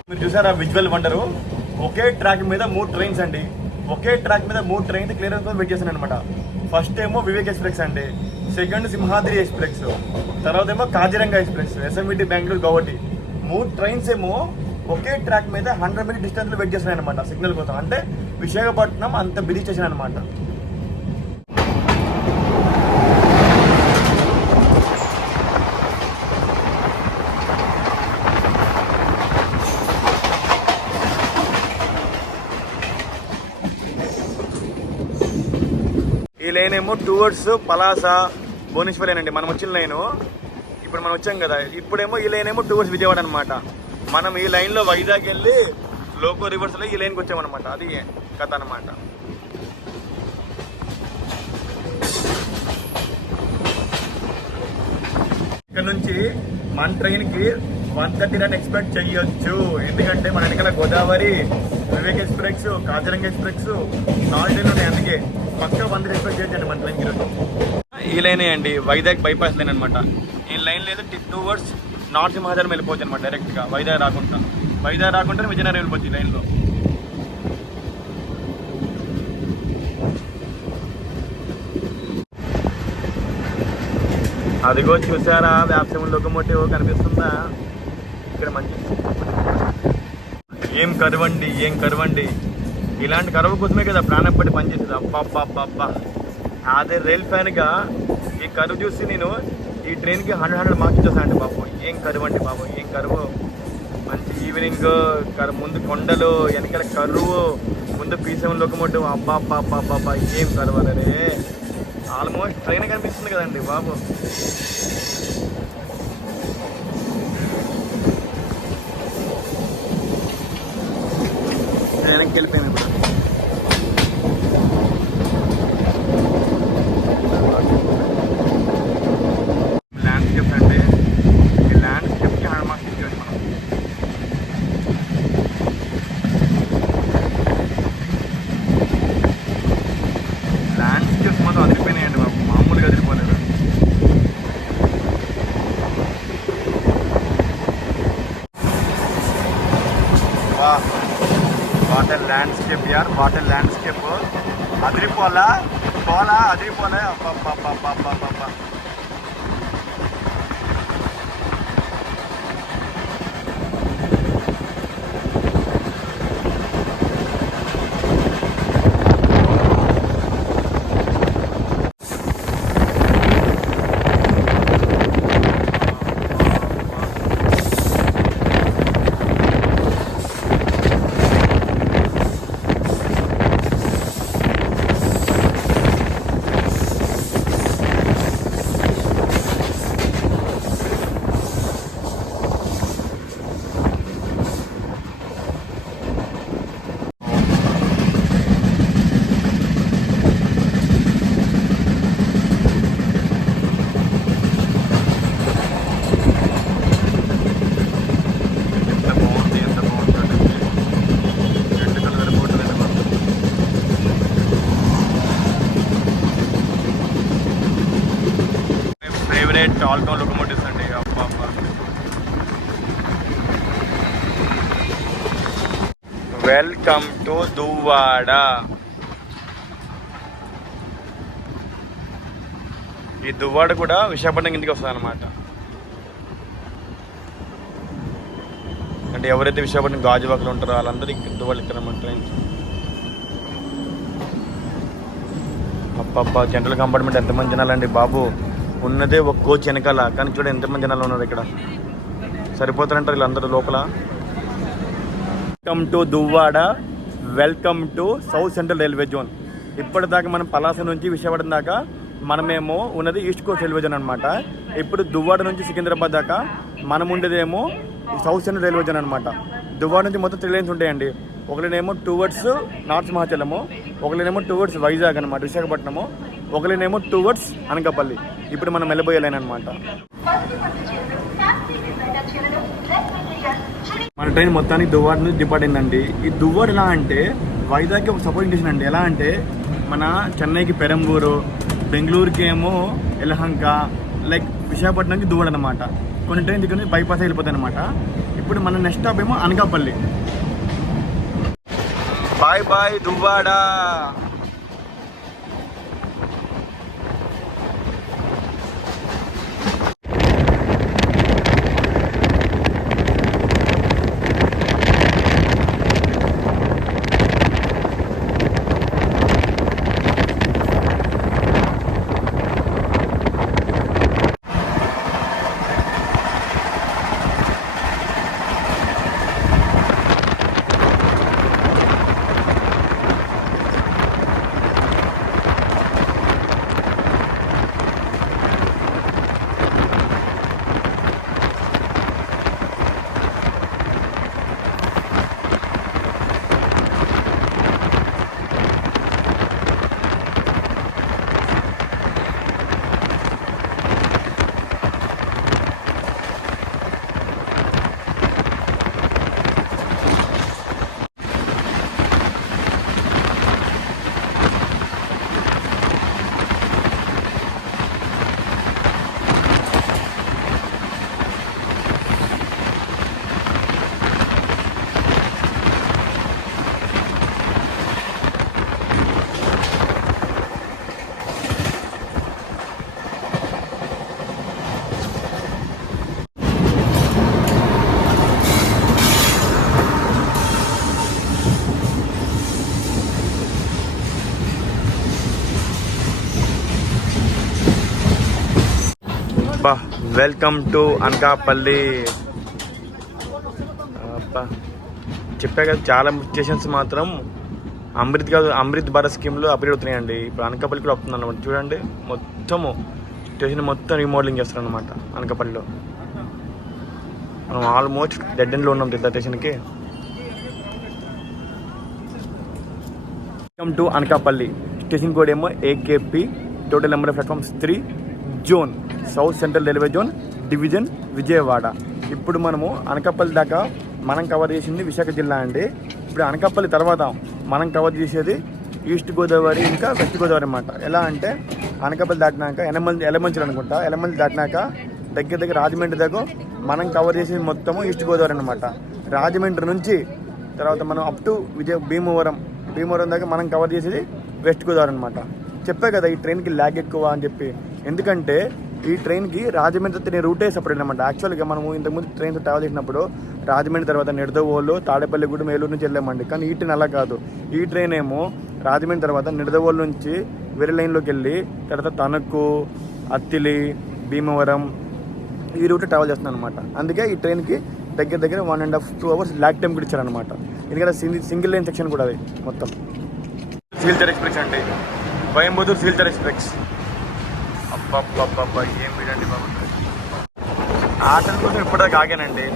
మీరు చూసారా విజువల్ వండరు. ఒకే ట్రాక్ మీద 3 ట్రైన్స్ అండి. ఒకే ట్రాక్ మీద 3 ట్రైన్స్ క్లియరెన్స్ వెయిట్ చేశాను అనమాట. ఫస్ట్ ఏమో వివేక్ ఎక్స్ప్రెస్ అండి, సెకండ్ సింహాద్రి ఎక్స్ప్రెస్, తర్వాత ఏమో Kaziranga express, SMVT Bengaluru Guwahati. 3 trains ఏమో ఒకే ట్రాక్ మీద 100 minutes డిస్టెన్స్లో వెయిట్ చేస్తున్నాయి అనమాట సిగ్నల్ కోసం. అంటే విశాఖపట్నం అంత బిజీ స్టేషన్ అనమాట. టువర్డ్స్ పలాస భువనేశ్వరేనండి మనం వచ్చిన లైను. ఇప్పుడు మనం వచ్చాం కదా, ఇప్పుడేమో ఈ లైన్ ఏమో టువర్డ్స్ విజయవాడ అనమాట. మనం ఈ లైన్లో వైజాగ్ వెళ్ళి లోకో రివర్స్లో ఈ లైన్కి వచ్చామన్నమాట. అది కథ అనమాట. ఇక్కడ నుంచి మన ట్రైన్కి 1:30 రన్ ఎక్స్పెక్ట్ చెయ్యొచ్చు. ఎందుకంటే మన వెనకాల గోదావరి, వివేక్ ఎక్స్ప్రెస్, కాజరంగ ఎక్స్ప్రెస్ 4 ట్రైన్లు ఉన్నాయి. అందుకే పక్క 100 ఎక్స్పెక్ట్ చేయొచ్చండి మన ట్రైన్కి ఈరోజు. ఈ లైనే అండి వైజాగ్ బైపాస్ లైన్ అనమాట. ఈ లైన్ లేదు టువర్డ్స్ నార్త్ సింహాచలం వెళ్ళిపోవచ్చు అనమాట. డైరెక్ట్గా వైజాగ్ రాకుండా విజయనగరం వెళ్ళిపోవచ్చు ఈ లైన్లో. అదిగో చూసారా వ్యాప్సమ్ లోకోమోటివ్ కనిపిస్తుందా? ఇక్కడ మంచి ఏం కరువండి. ఇలాంటి కరువు కోసమే కదా ప్రాణం పడి పనిచేసేది. అబ్బా అదే రైల్ ఫ్యాన్గా ఈ కరువు చూసి నేను ఈ ట్రైన్కి 100 మార్క్స్ ఇచ్చేసానండి బాబు. ఏం కరువు. మంచి ఈవినింగ్ ముందు కొండలు, వెనకాల కరువు, ముందు పీసెవెన్ లోకోమోటివ్. అబ్బా ఏం కరువు అరే. ఆల్మోస్ట్ ట్రైన్ కనిపిస్తుంది కదండి బాబు. వెనక్కి వెళ్ళిపోయాను ఇప్పుడు. ల్యాండ్స్కేప్ అండి. ఈ ల్యాండ్స్కేప్కి 100 మార్క్స్ ఇచ్చేవాడు మనం. ల్యాండ్స్కేప్స్ మాత్రం అదిరిపోయినాయండి బాబు, మామూలుగా అదిరిపోలేదు. Water landscape అదిరిపోలా. అబ్బా. ఆల్ టౌన్ లోకోమోటివ్స్ అండి. అబ్బా. Welcome to Duvvada. ఈ దువ్వాడ కూడా విశాఖపట్నం కిందకి వస్తుంది అనమాట. అంటే ఎవరైతే విశాఖపట్నం గాజువాకలో ఉంటారో వాళ్ళందరూ దువ్వాడ ఎక్కుతారన్నమాట ట్రైన్. అబ్బా జనరల్ కంపార్ట్మెంట్ ఎంతమంది జనాలండి బాబు. ఉన్నదే ఒక కోచ్ వెనకాల, కానీ చూడండి ఎంతమంది జనాలు ఉన్నారు ఇక్కడ. సరిపోతారంటారు వీళ్ళందరూ లోపల. Welcome to Duvvada, welcome to south central railway zone. ఇప్పటిదాకా మనం పలాస నుంచి విశాఖపట్నం దాకా మనమేమో ఉన్నది ఈస్ట్ కోస్ట్ రైల్వే జోన్ అనమాట. ఇప్పుడు దువ్వాడ నుంచి సికింద్రాబాద్ దాకా మనం ఉండేదేమో సౌత్ సెంట్రల్ రైల్వే జోన్ అనమాట. దువ్వాడ నుంచి మొత్తం 3 లైన్స్ ఉంటాయండి. ఒకరినేమో టువర్డ్స్ నార్త్ సింహాచలము, ఒకరినేమో టువర్డ్స్ వైజాగ్ అనమాట విశాఖపట్నము, ఒకరినేమో టువర్డ్స్ అనకాపల్లి. ఇప్పుడు మనం వెళ్ళబోయే లైన్ అనమాట. మన ట్రైన్ మొత్తానికి దువ్వాడ నుంచి డిపార్ట్ అయిందండి. ఈ దువ్వాడ ఎలా అంటే వైజాగ్కి ఒక సపోర్టింగ్ స్టేషన్ అండి. ఎలా అంటే మన చెన్నైకి పెరంబూరు, బెంగళూరుకి ఏమో యలహంక, లైక్ విశాఖపట్నంకి దువ్వాడ అనమాట. కొన్ని ట్రైన్ దగ్గర నుంచి బైపాస్ వెళ్ళిపోతాయి అనమాట. ఇప్పుడు మన నెక్స్ట్ స్టాప్ ఏమో అనకాపల్లి. బాయ్ దువ్వాడ. బా వెల్కమ్ టు అనకాపల్లి. అబ్బా చెప్పా కదా, చాలా స్టేషన్స్ మాత్రం అమృత్ భారత్ స్కీమ్లో అప్గ్రేడ్ అవుతున్నాయండి. ఇప్పుడు అనకాపల్లి కూడా వస్తుంది అనమాట. చూడండి, మొత్తము స్టేషన్ మొత్తం రీమోడలింగ్ చేస్తారు అనమాట అనకాపల్లిలో. మనం ఆల్మోస్ట్ డెడ్ ఎండ్లో ఉన్నాం తిద్దా స్టేషన్కి. Welcome to Anakapalli. Station code ఏమో AKP. Total number of platforms 3. Zone south central railway zone, division Vijayawada. ఇప్పుడు మనము అనకాపల్లి దాకా మనం కవర్ చేసింది విశాఖ జిల్లా అండి. ఇప్పుడు అనకాపల్లి తర్వాత మనం కవర్ చేసేది ఈస్ట్ గోదావరి ఇంకా వెస్ట్ గోదావరి అన్నమాట. ఎలా అంటే అనకాపల్లి దాటినాక ఎలమంచిలు అనుకుంటా, ఎలమంచిలు దాటినాక దగ్గర రాజమండ్రి దాకా మనం కవర్ చేసేది మొత్తము ఈస్ట్ గోదావరి అనమాట. రాజమండ్రి నుంచి తర్వాత మనం అప్ టు భీమవరం దాకా మనం కవర్ చేసేది వెస్ట్ గోదావరి అనమాట. చెప్పా కదా ఈ ట్రైన్కి ల్యాగ్ ఎక్కువ అని చెప్పి. ఎందుకంటే ఈ ట్రైన్కి రాజమండ్రి తినే రూటే సపరేట్ అనమాట. యాక్చువల్గా మనము ఇంతకుముందు ట్రైన్తో ట్రావెల్ చేసినప్పుడు రాజమండ్రి తర్వాత నిడదవోలు, తాడేపల్లిగూడెం, ఏలూరు నుంచి వెళ్ళామండి. కానీ ఈ ట్రైన్ అలా కాదు. ఈ ట్రైన్ ఏమో రాజమండ్రి తర్వాత నిడదవోలు నుంచి వేరే లైన్లోకి వెళ్ళి తర్వాత తణుకు, అత్తిలి, భీమవరం ఈ రూట్లో ట్రావెల్ చేస్తున్నాను అనమాట. అందుకే ఈ ట్రైన్కి దగ్గర 1.5 to 2 hours ల్యాగ్ టైం కూడా ఇచ్చారనమాట. ఎందుకంటే సింగిల్ లైన్ సెక్షన్ కూడా అది మొత్తం. సిల్చర్ ఎక్స్ప్రెస్ అండి, కోయంబత్తూర్ సిల్చర్ ఎక్స్ప్రెస్. అబ్బా ఏం వీడండి బాబు. ఆటల కోసం ఇప్పటిదాకా ఆగానండి.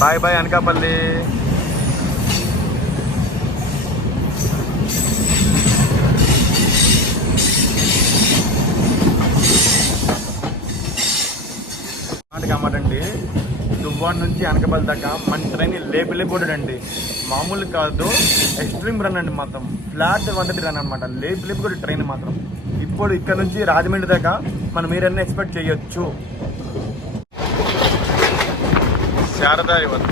బాయ్ అనకాపల్లి. కామాటండి, దువ్వాడ నుంచి అనకాపల్లి దాకా మన ట్రైన్ లేపిపోయాడండి. మామూలు కాదు, ఎక్స్ట్రీమ్ రన్ అండి. మొత్తం ఫ్లాట్ 130 రన్ అనమాట. లేపి కూడా ట్రైన్ మాత్రం. ఇప్పుడు ఇక్కడ నుంచి రాజమండ్రి దాకా మనం మీరన్నీ ఎక్స్పెక్ట్ చేయొచ్చు. Sarada river.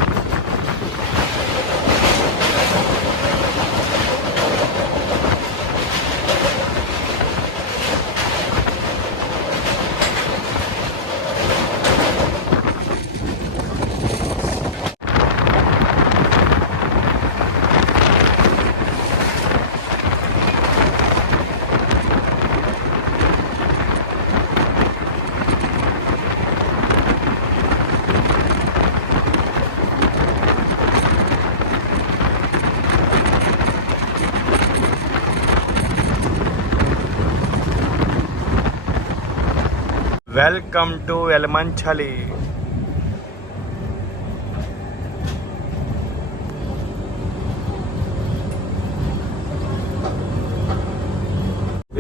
Welcome to Elamanchili.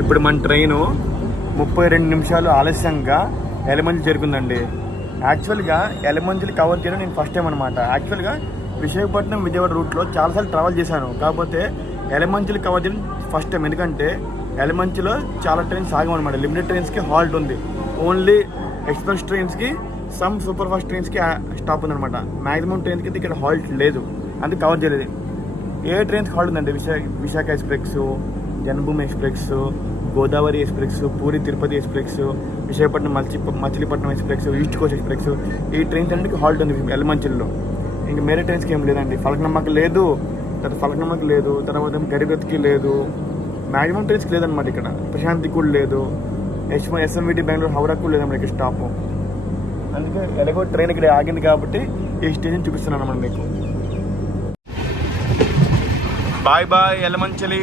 ఇప్పుడు మన ట్రైను 32 నిమిషాలు ఆలస్యంగా ఎలమంచిలి చేరుకుందండి. యాక్చువల్గా ఎలమంచిలి కవర్ చేయడం నేను ఫస్ట్ టైం అనమాట. యాక్చువల్గా విశాఖపట్నం విజయవాడ రూట్లో చాలాసార్లు ట్రావెల్ చేశాను. కాకపోతే ఎలమంచిలి కవర్ చేయడం ఫస్ట్ టైం. ఎందుకంటే ఎలమంచిలో చాలా ట్రైన్స్ ఆగమన్నమాట. లిమిటెడ్ ట్రైన్స్కి హాల్ట్ ఉంది. ఓన్లీ ఎక్స్ప్రెస్ ట్రైన్స్కి, సమ్ సూపర్ ఫాస్ట్ ట్రైన్స్కి స్టాప్ ఉందన్నమాట. మ్యాక్సిమం ట్రైన్స్కి ఇక్కడ హాల్ట్ లేదు, అందుకు కవర్ చేయలేదు. ఏ ట్రైన్స్కి హాల్ట్ ఉందండి? Visakha express, Janmabhoomi express, Godavari express, Puri Tirupati express, Visakhapatnam Machilipatnam express, east coast express. ఈ ట్రైన్స్ అన్నిటికీ హాల్ట్ ఉంది ఎలమంచిల్లో. ఇంకా వేరే ట్రైన్స్కి ఏం లేదండి. ఫలక్నమ్మకి లేదు, తర్వాత గరిబెత్కి లేదు, మ్యాక్సిమం ట్రైన్స్కి లేదనమాట. ఇక్కడ ప్రశాంతి కూడా లేదు, ఎస్ఎంవిటి బెంగళూరు, హౌరాకు కూడా లేదన్నమాట ఇక్కడ స్టాప్. అందుకే ఎలాగో ట్రైన్ ఇక్కడ ఆగింది కాబట్టి ఈ స్టేషన్ చూపిస్తున్నాను అన్నమాట మీకు. బాయ్ ఎలమంచలి.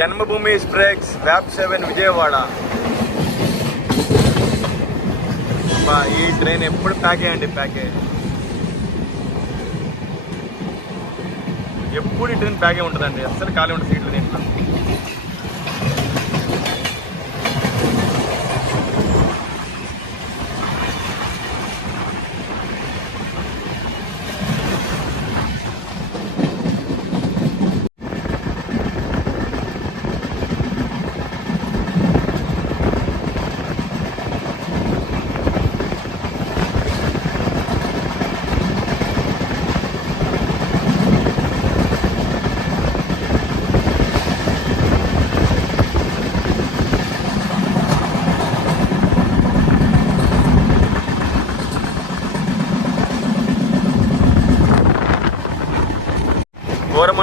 జన్మభూమి ఎక్స్ప్రెస్ వ్యాప్ 7 విజయవాడ. ఈ ట్రైన్ ఎప్పుడు ప్యాకే అండి, ప్యాకే. ఎప్పుడు ఈ ట్రైన్ ప్యాకే ఉంటుందండి, అస్సలు ఖాళీ ఉంటుంది సీట్లు దీంట్లో.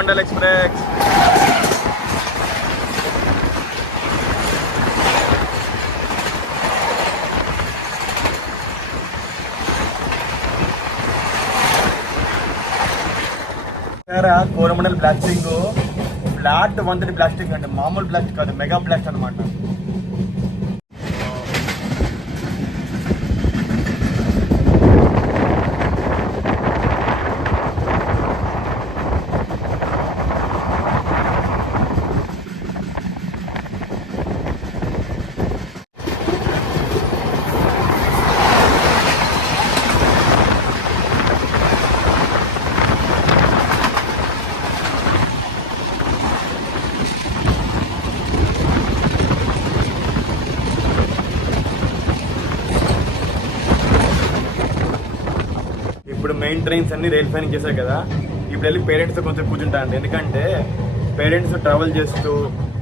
Coromandel express. Coromandel blasting flat 130 blasting అంటే మామూలు బ్లాస్ట్ కాదు, మెగా బ్లాస్ట్ అనమాట. ఇప్పుడు మెయిన్ ట్రైన్స్ అన్ని రైల్ ఫైన్ చేశారు కదా, ఇప్పుడు వెళ్ళి పేరెంట్స్తో కొంచెం కూర్చుంటానండి. ఎందుకంటే పేరెంట్స్ ట్రావెల్ చేస్తూ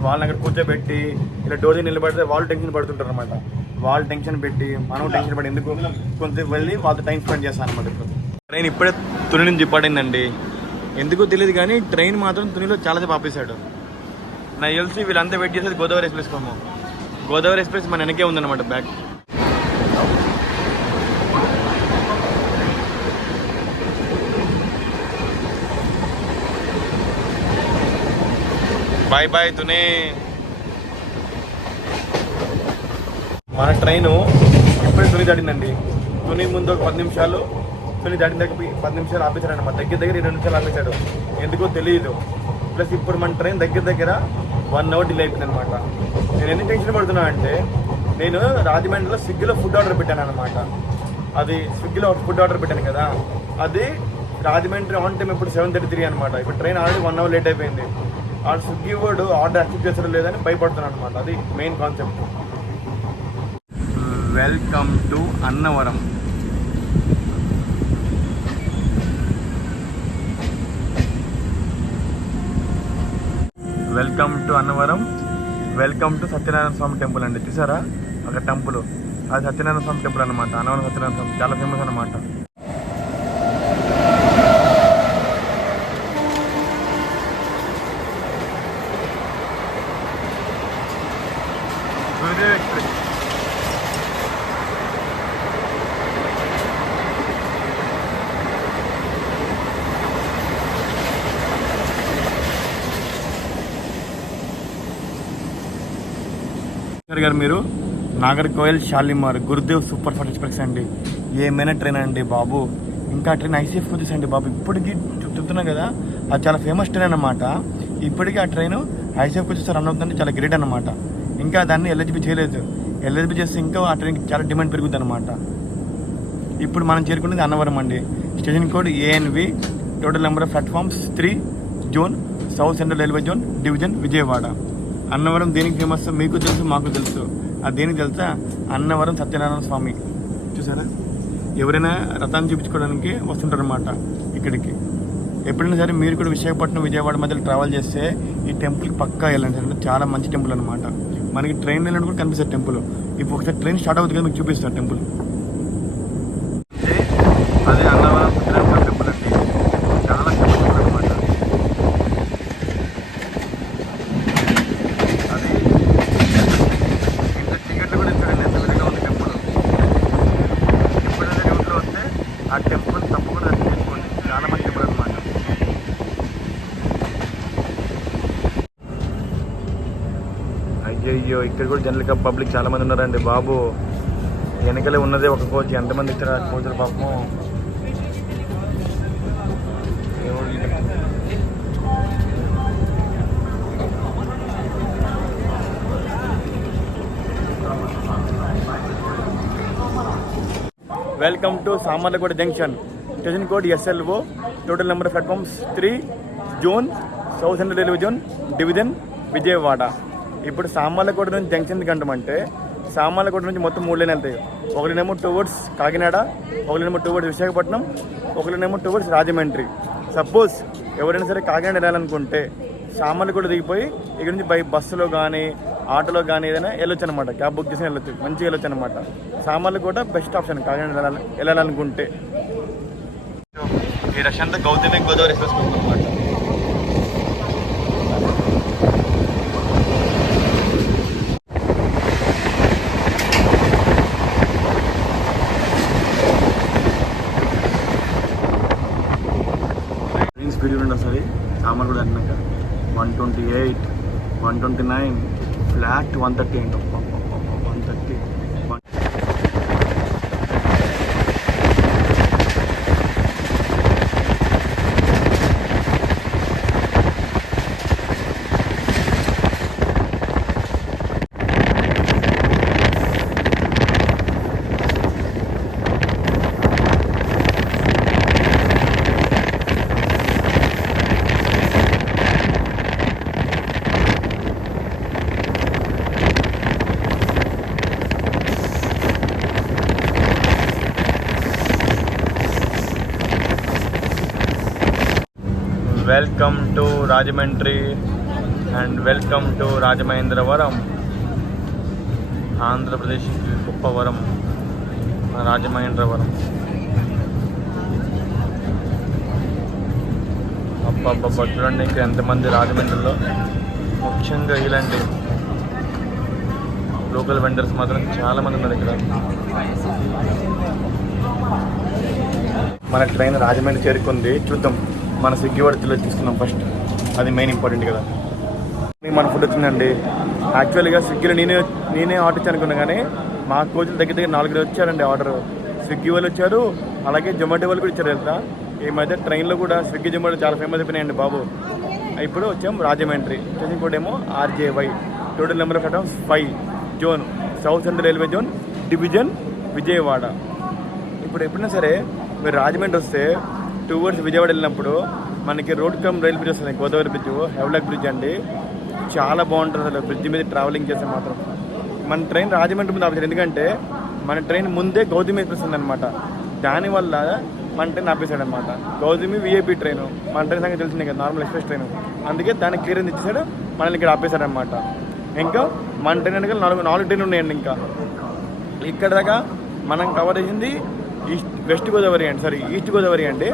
వాళ్ళని అక్కడ కూర్చోబెట్టి ఇలా డోర్ నిలబడితే వాళ్ళు టెన్షన్ పడుతుంటారు అనమాట. వాళ్ళు టెన్షన్ పెట్టి మనం టెన్షన్ పడి ఎందుకు కొంచెం వెళ్ళి వాళ్ళతో టైం స్పెండ్ చేస్తాను అనమాట. ఇప్పుడు ట్రైన్ ఇప్పుడే తుని నుంచి డిపార్ట్ ఎందుకో తెలియదు కానీ ట్రైన్ మాత్రం తునిలో చాలాసేపు ఆపేశాడు. నాకు తెలిసి వీళ్ళంతా వెయిట్ చేసేది గోదావరి ఎక్స్ప్రెస్ కోమో. గోదావరి ఎక్స్ప్రెస్ మన వెనకే ఉందన్నమాట బ్యాక్. Bye bye Tuni. మన ట్రైను ఇప్పుడే తుని దాటిందండి. తుని ముందు ఒక 10 నిమిషాలు, తుని దాటిన దగ్గర 10 నిమిషాలు ఆపేశాడనమాట. దగ్గర 2 నిమిషాలు ఆపేశాడు, ఎందుకో తెలియదు. ప్లస్ ఇప్పుడు మన ట్రైన్ దగ్గర 1 అవర్ డిలే అయిపోయింది అనమాట. నేను ఎందుకు టెన్షన్ పడుతున్నా అంటే నేను రాజమండ్రిలో స్విగ్గీలో ఫుడ్ ఆర్డర్ పెట్టాను అనమాట. అది స్విగ్గీలో ఫుడ్ ఆర్డర్ పెట్టాను కదా, అది రాజమండ్రి ఆన్ టైం ఇప్పుడు 7:33 అనమాట. ఇప్పుడు ట్రైన్ ఆల్రెడీ 1 అవర్ లేట్ అయిపోయింది. ఆ స్విగ్గీ వాడు ఆర్డర్ యాక్సెప్ట్ చేస్తారో లేదని భయపడుతున్నాను అనమాట. అది main concept. Welcome to Annavaram. Welcome to Annavaram. Welcome to Satyanarayana Swami temple అండి. చూసారా అక్కడ టెంపుల్, అది సత్యనారాయణ స్వామి టెంపుల్ అనమాట. అన్నవరం సత్యనారాయణ స్వామి చాలా ఫేమస్ అనమాట. ఎక్స్ప్రెస్ గారు మీరు Nagercoil Shalimar Gurudev super fast express అండి. ఏమైనా ట్రైన్ అండి బాబు. ఇంకా ట్రైన్ ఐసీఎఫ్ వచ్చేసండి బాబు. ఇప్పటికీ చెప్తున్నా కదా, అది చాలా ఫేమస్ ట్రైన్ అనమాట. ఇప్పటికీ ఆ ట్రైన్ ఐసీఎఫ్ వచ్చేసి రన్ అవుతుందంటే చాలా గ్రేట్ అనమాట. ఇంకా దాన్ని ఎల్హెచ్బి చేయలేదు. ఎల్హెచ్బి చేస్తే ఇంకా ఆ ట్రైన్కి చాలా డిమాండ్ పెరుగుతుంది అనమాట. ఇప్పుడు మనం చేరుకునేది అన్నవరం అండి. Station code ANV. Total number of platforms 3 zone south central railway zone division Vijayawada. Annavaram దేనికి ఫేమస్ మీకు తెలుసు, మాకు తెలుసు. అది దేనికి తెలుసా? అన్నవరం సత్యనారాయణ స్వామి. చూసారా, ఎవరైనా రథాన్ని చూపించుకోవడానికి వస్తుంటారు అన్నమాట ఇక్కడికి. ఎప్పుడైనా సరే మీరు కూడా విశాఖపట్నం విజయవాడ మధ్యలో ట్రావెల్ చేస్తే ఈ టెంపుల్కి పక్కా వెళ్ళండి సార్. చాలా మంచి టెంపుల్ అనమాట. మనకి ట్రైన్ వెళ్ళినట్టు కూడా కనిపిస్తుంది టెంపుల్. ఇప్పుడు ఒకసారి ట్రైన్ స్టార్ట్ అవుతుంది కదా, మీకు చూపిస్తారు టెంపుల్. అదే అన్నవరం సత్యనారాయణ టెంపుల్ అండి. చాలా ఫేమస్ అనమాట. అది ఇంత టికెట్లు కూడా ఇచ్చాడండి. ఎంత విధంగా ఉంది టెంపుల్. ఎప్పుడైనా డ్యూటీలో వస్తే ఆ టెంపుల్ తప్పకుండా దర్శనం చేసుకోండి. చాలా మంచి టెంపుల్ అనమాట. అయ్యో, ఇక్కడ కూడా జనరల్గా పబ్లిక్ చాలా మంది ఉన్నారండి బాబు. వెనకలే ఉన్నదే ఒక కోచ్, ఎంతమంది ఇచ్చారు ఆ కోచ్లు పాపము. Welcome to Samarlakota junction. Station code SLO. Total number of platforms 3 zone south central railway zone division Vijayawada. ఇప్పుడు సామర్లకోట నుంచి జంక్షన్ కంటామంటే సామర్లకోట నుంచి మొత్తం 3 లైన్లు వెళ్తాయి. ఒకటినేమో టువర్డ్స్ కాకినాడ, ఒకటినేమో టువర్డ్స్ విశాఖపట్నం, ఒకటినేమో టువర్డ్స్ రాజమండ్రి. సపోజ్ ఎవరైనా సరే కాకినాడ వెళ్ళాలనుకుంటే సామర్లకోట దిగిపోయి ఇక్కడ నుంచి బస్సులో కానీ ఆటోలో కానీ ఏదైనా వెళ్ళొచ్చు అనమాట. క్యాబ్ బుక్ చేసి వెళ్ళొచ్చు, మంచిగా వెళ్ళొచ్చు అనమాట. సామర్లకోట బెస్ట్ ఆప్షన్ కాకినాడ వెళ్ళాలనుకుంటే. ఈ రష్ అంతా గౌతమి గోదావరి ఎక్స్ప్రెస్ అనమాట. 128, 129, ఫ్లాట్ 130 అండి. 130. Welcome to Rajahmundry and welcome to Rajamahendravaram, Andhra Pradesh గొప్ప వరం రాజమహేంద్రవరం. అబ్బబ్బబ్బ చూడండి ఇంకా ఎంతమంది రాజమండ్రిలో. ముఖ్యంగా ఇలాంటి లోకల్ వెండర్స్ మాత్రం చాలామంది ఉన్నారు ఇక్కడ. మన ట్రైన్ రాజమండ్రి చేరుకుంది. చూద్దాం, మన స్విగ్గీ వర్తిలో తీసుకున్నాం ఫస్ట్, అది మెయిన్ ఇంపార్టెంట్ కదా. మన ఫుడ్ వచ్చిందండి. యాక్చువల్గా స్విగ్గీలో నేనే ఆర్డర్ ఇచ్చాను అనుకున్నా, కానీ మా కోచ్లు దగ్గర 4 వచ్చారండి ఆర్డర్. స్విగ్గీ వాళ్ళు వచ్చారు, అలాగే జొమాటో వాళ్ళు కూడా ఇచ్చారు కదా. ఈ మధ్య ట్రైన్లో కూడా స్విగ్గీ జొమాటో చాలా ఫేమస్ అయిపోయినాయండి బాబు. ఇప్పుడు వచ్చాం రాజమండ్రి. స్టేషన్ కోడ్ ఏమో RJY. Total number of items 5. Zone south central railway zone, division Vijayawada. ఇప్పుడు ఎప్పుడైనా సరే మీరు రాజమండ్రి వస్తే టువర్డ్స్ విజయవాడ వెళ్ళినప్పుడు మనకి రోడ్ కమ్ రైల్ బ్రిడ్జ్ వస్తుంది, గోదావరి బ్రిడ్జ్, హెవ్లాక్ బ్రిడ్జ్ అండి. చాలా బాగుంటుంది అసలు బ్రిడ్జ్ మీద ట్రావెలింగ్ చేస్తే మాత్రం. మన ట్రైన్ రాజమండ్రి ముందు ఆపేశారు, ఎందుకంటే మన ట్రైన్ ముందే గౌతమి ఎక్స్ప్రెస్ ఉందన్నమాట. దానివల్ల మన ట్రైన్ ఆపేశాడు అనమాట. గౌతమి VIP ట్రైన్, మన ట్రైన్ సంగతి తెలిసిందే కదా, నార్మల్ ఎక్స్ప్రెస్ ట్రైన్. అందుకే దానికి క్లియరెన్స్ ఇచ్చేసాడు, మనల్ని ఇక్కడ ఆపేశాడనమాట. ఇంకా మన ట్రైన్ అంటే 4 ట్రైన్లు ఉన్నాయండి. ఇంకా ఇక్కడ దాకా మనం కవర్ చేసింది వెస్ట్ గోదావరి అండి.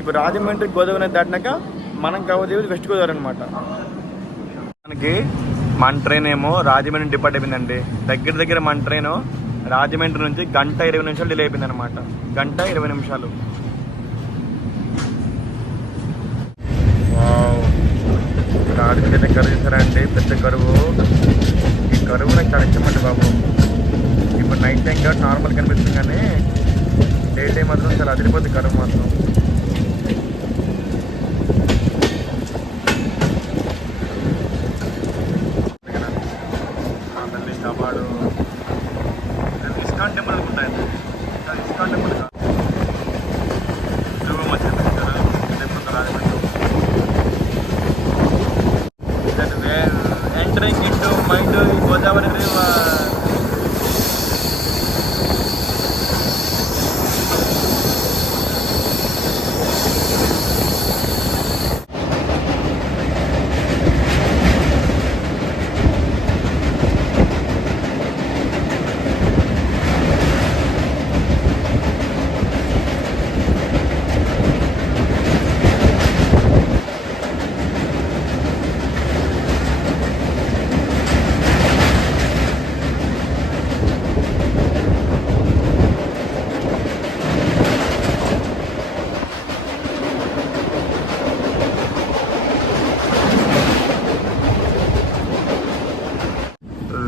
ఇప్పుడు రాజమండ్రి గోదావరి దాటినాక మనం కవర్ చేసేది వెస్ట్ గోదావరి అనమాట. మనకి మన ట్రైన్ ఏమో రాజమండ్రి డిపార్ట్ అయిపోయిందండి. దగ్గర మన ట్రైన్ రాజమండ్రి నుంచి 1:20 డిలే అయిపోయింది అనమాట. 1:20. రాజమండ్రి కరువు చేస్తారండి, పెద్ద కరువు. ఈ కరువు నాకు చాలా ఇష్టమండి బాబు. ఇప్పుడు నైట్ టైం కాబట్టి నార్మల్ కనిపిస్తుంది, కానీ డే టైం మాత్రం చాలా అదిరిపోతుంది కరువు మాత్రం. కాపాడు ఇస్కాన్ టెంపుల్ అనుకుంటాయండి. ISKCON temple entering into mind Godavari river.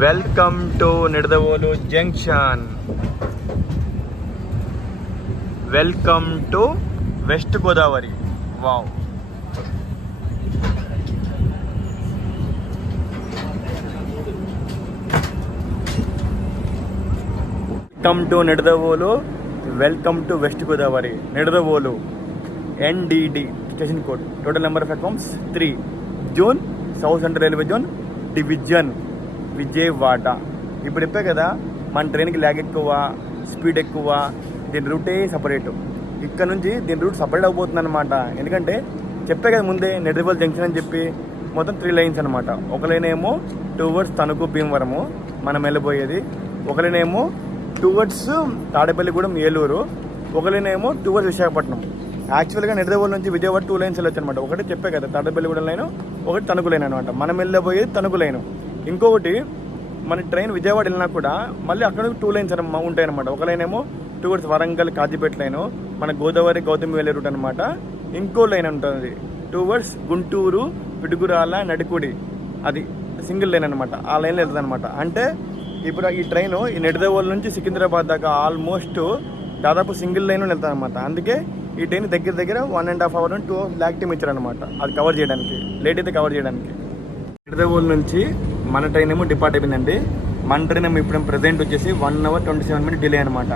Welcome to Nidadavolu junction. Welcome to west Godavari. Wow, welcome to Nidadavolu, welcome to west Godavari. Nidadavolu NDD station code. Total number of platforms 3. Zone south central railway zone, division Vijayawada. ఇప్పుడు చెప్పే కదా మన ట్రైన్కి lag ఎక్కువ, speed ఎక్కువ, దీని రూటే separate. ఇక్కడ నుంచి దీని రూట్ సపరేట్ అయిపోతుంది అనమాట. ఎందుకంటే చెప్పే కదా ముందే నిడదవోలు జంక్షన్ అని చెప్పి మొత్తం 3 లైన్స్ అనమాట. ఒక లైన్ ఏమో టువర్డ్స్ తణుకు భీమవరము మనం వెళ్ళిపోయేది, ఒక లైన్ ఏమో టువర్డ్స్ తాడేపల్లిగూడెం ఏలూరు, ఒక లైన్ ఏమో టువర్డ్స్ విశాఖపట్నం. యాక్చువల్గా నిడదవోలు నుంచి విజయవాడ 2 లైన్స్ వెళ్ళొచ్చు అనమాట. ఒకటి చెప్పే కదా తాడేపల్లిగూడెం లైను, ఒకటి తణుకు లైన్ అనమాట. మనం వెళ్ళబోయేది తణుకు లైను. ఇంకొకటి మన ట్రైన్ విజయవాడ వెళ్ళినా కూడా మళ్ళీ అక్కడ 2 లైన్స్ ఉంటాయి అనమాట. ఒక లైన్ ఏమో టువర్డ్స్ వరంగల్ కాజీపేట లైను, మన గోదావరి గౌతమి వెళ్ళే రూట్ అనమాట. ఇంకో లైన్ ఉంటుంది టువర్డ్స్ గుంటూరు పిడుగురాల నడికుడి అది సింగిల్ లైన్ అనమాట. ఆ లైన్లో వెళ్తుంది అనమాట. అంటే ఇప్పుడు ఈ ట్రైన్ ఈ నెడదవోలు నుంచి సికింద్రాబాద్ దాకా ఆల్మోస్ట్ దాదాపు సింగిల్ లైన్ వెళ్తుంది అనమాట. అందుకే ఈ ట్రైన్ దగ్గర 1.5 hour 2 hours ల్యాక్ టైం ఇచ్చారనమాట అది కవర్ చేయడానికి, లేట్ అయితే కవర్ చేయడానికి. నెడదవోలు నుంచి మన ట్రైన్ ఏమో డిపార్ట్ అయిపోయిందండి. మన ట్రైన్ ఏమో ఇప్పుడు ప్రెజెంట్ వచ్చేసి 1 hour 27 minutes డిలే అనమాట.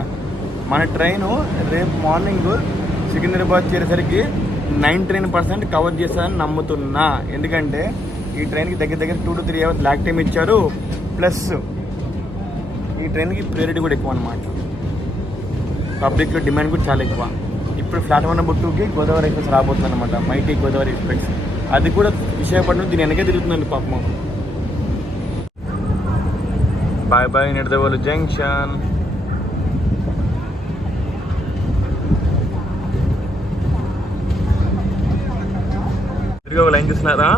మన ట్రైను రేపు మార్నింగ్ సికింద్రాబాద్ చేరేసరికి 99% కవర్ చేస్తారని నమ్ముతున్నా. ఎందుకంటే ఈ ట్రైన్కి దగ్గర 2 to 3 hours ల్యాక్ టైం ఇచ్చారు. ప్లస్ ఈ ట్రైన్కి ప్రియారిటీ కూడా ఎక్కువ అనమాట. పబ్లిక్లో డిమాండ్ కూడా చాలా ఎక్కువ. ఇప్పుడు ప్లాట్ఫామ్ నెంబర్ 2కి గోదావరి ఎక్స్ప్రెస్ రాబోతుంది అనమాట. Mighty Godavari express. అది కూడా విశాఖపట్నం దీని వెనకే తిరుగుతుందండి పాపం. Bye bye Nidadavolu junction. తిరిగి ఒక లైన్ చూస్తున్నారా?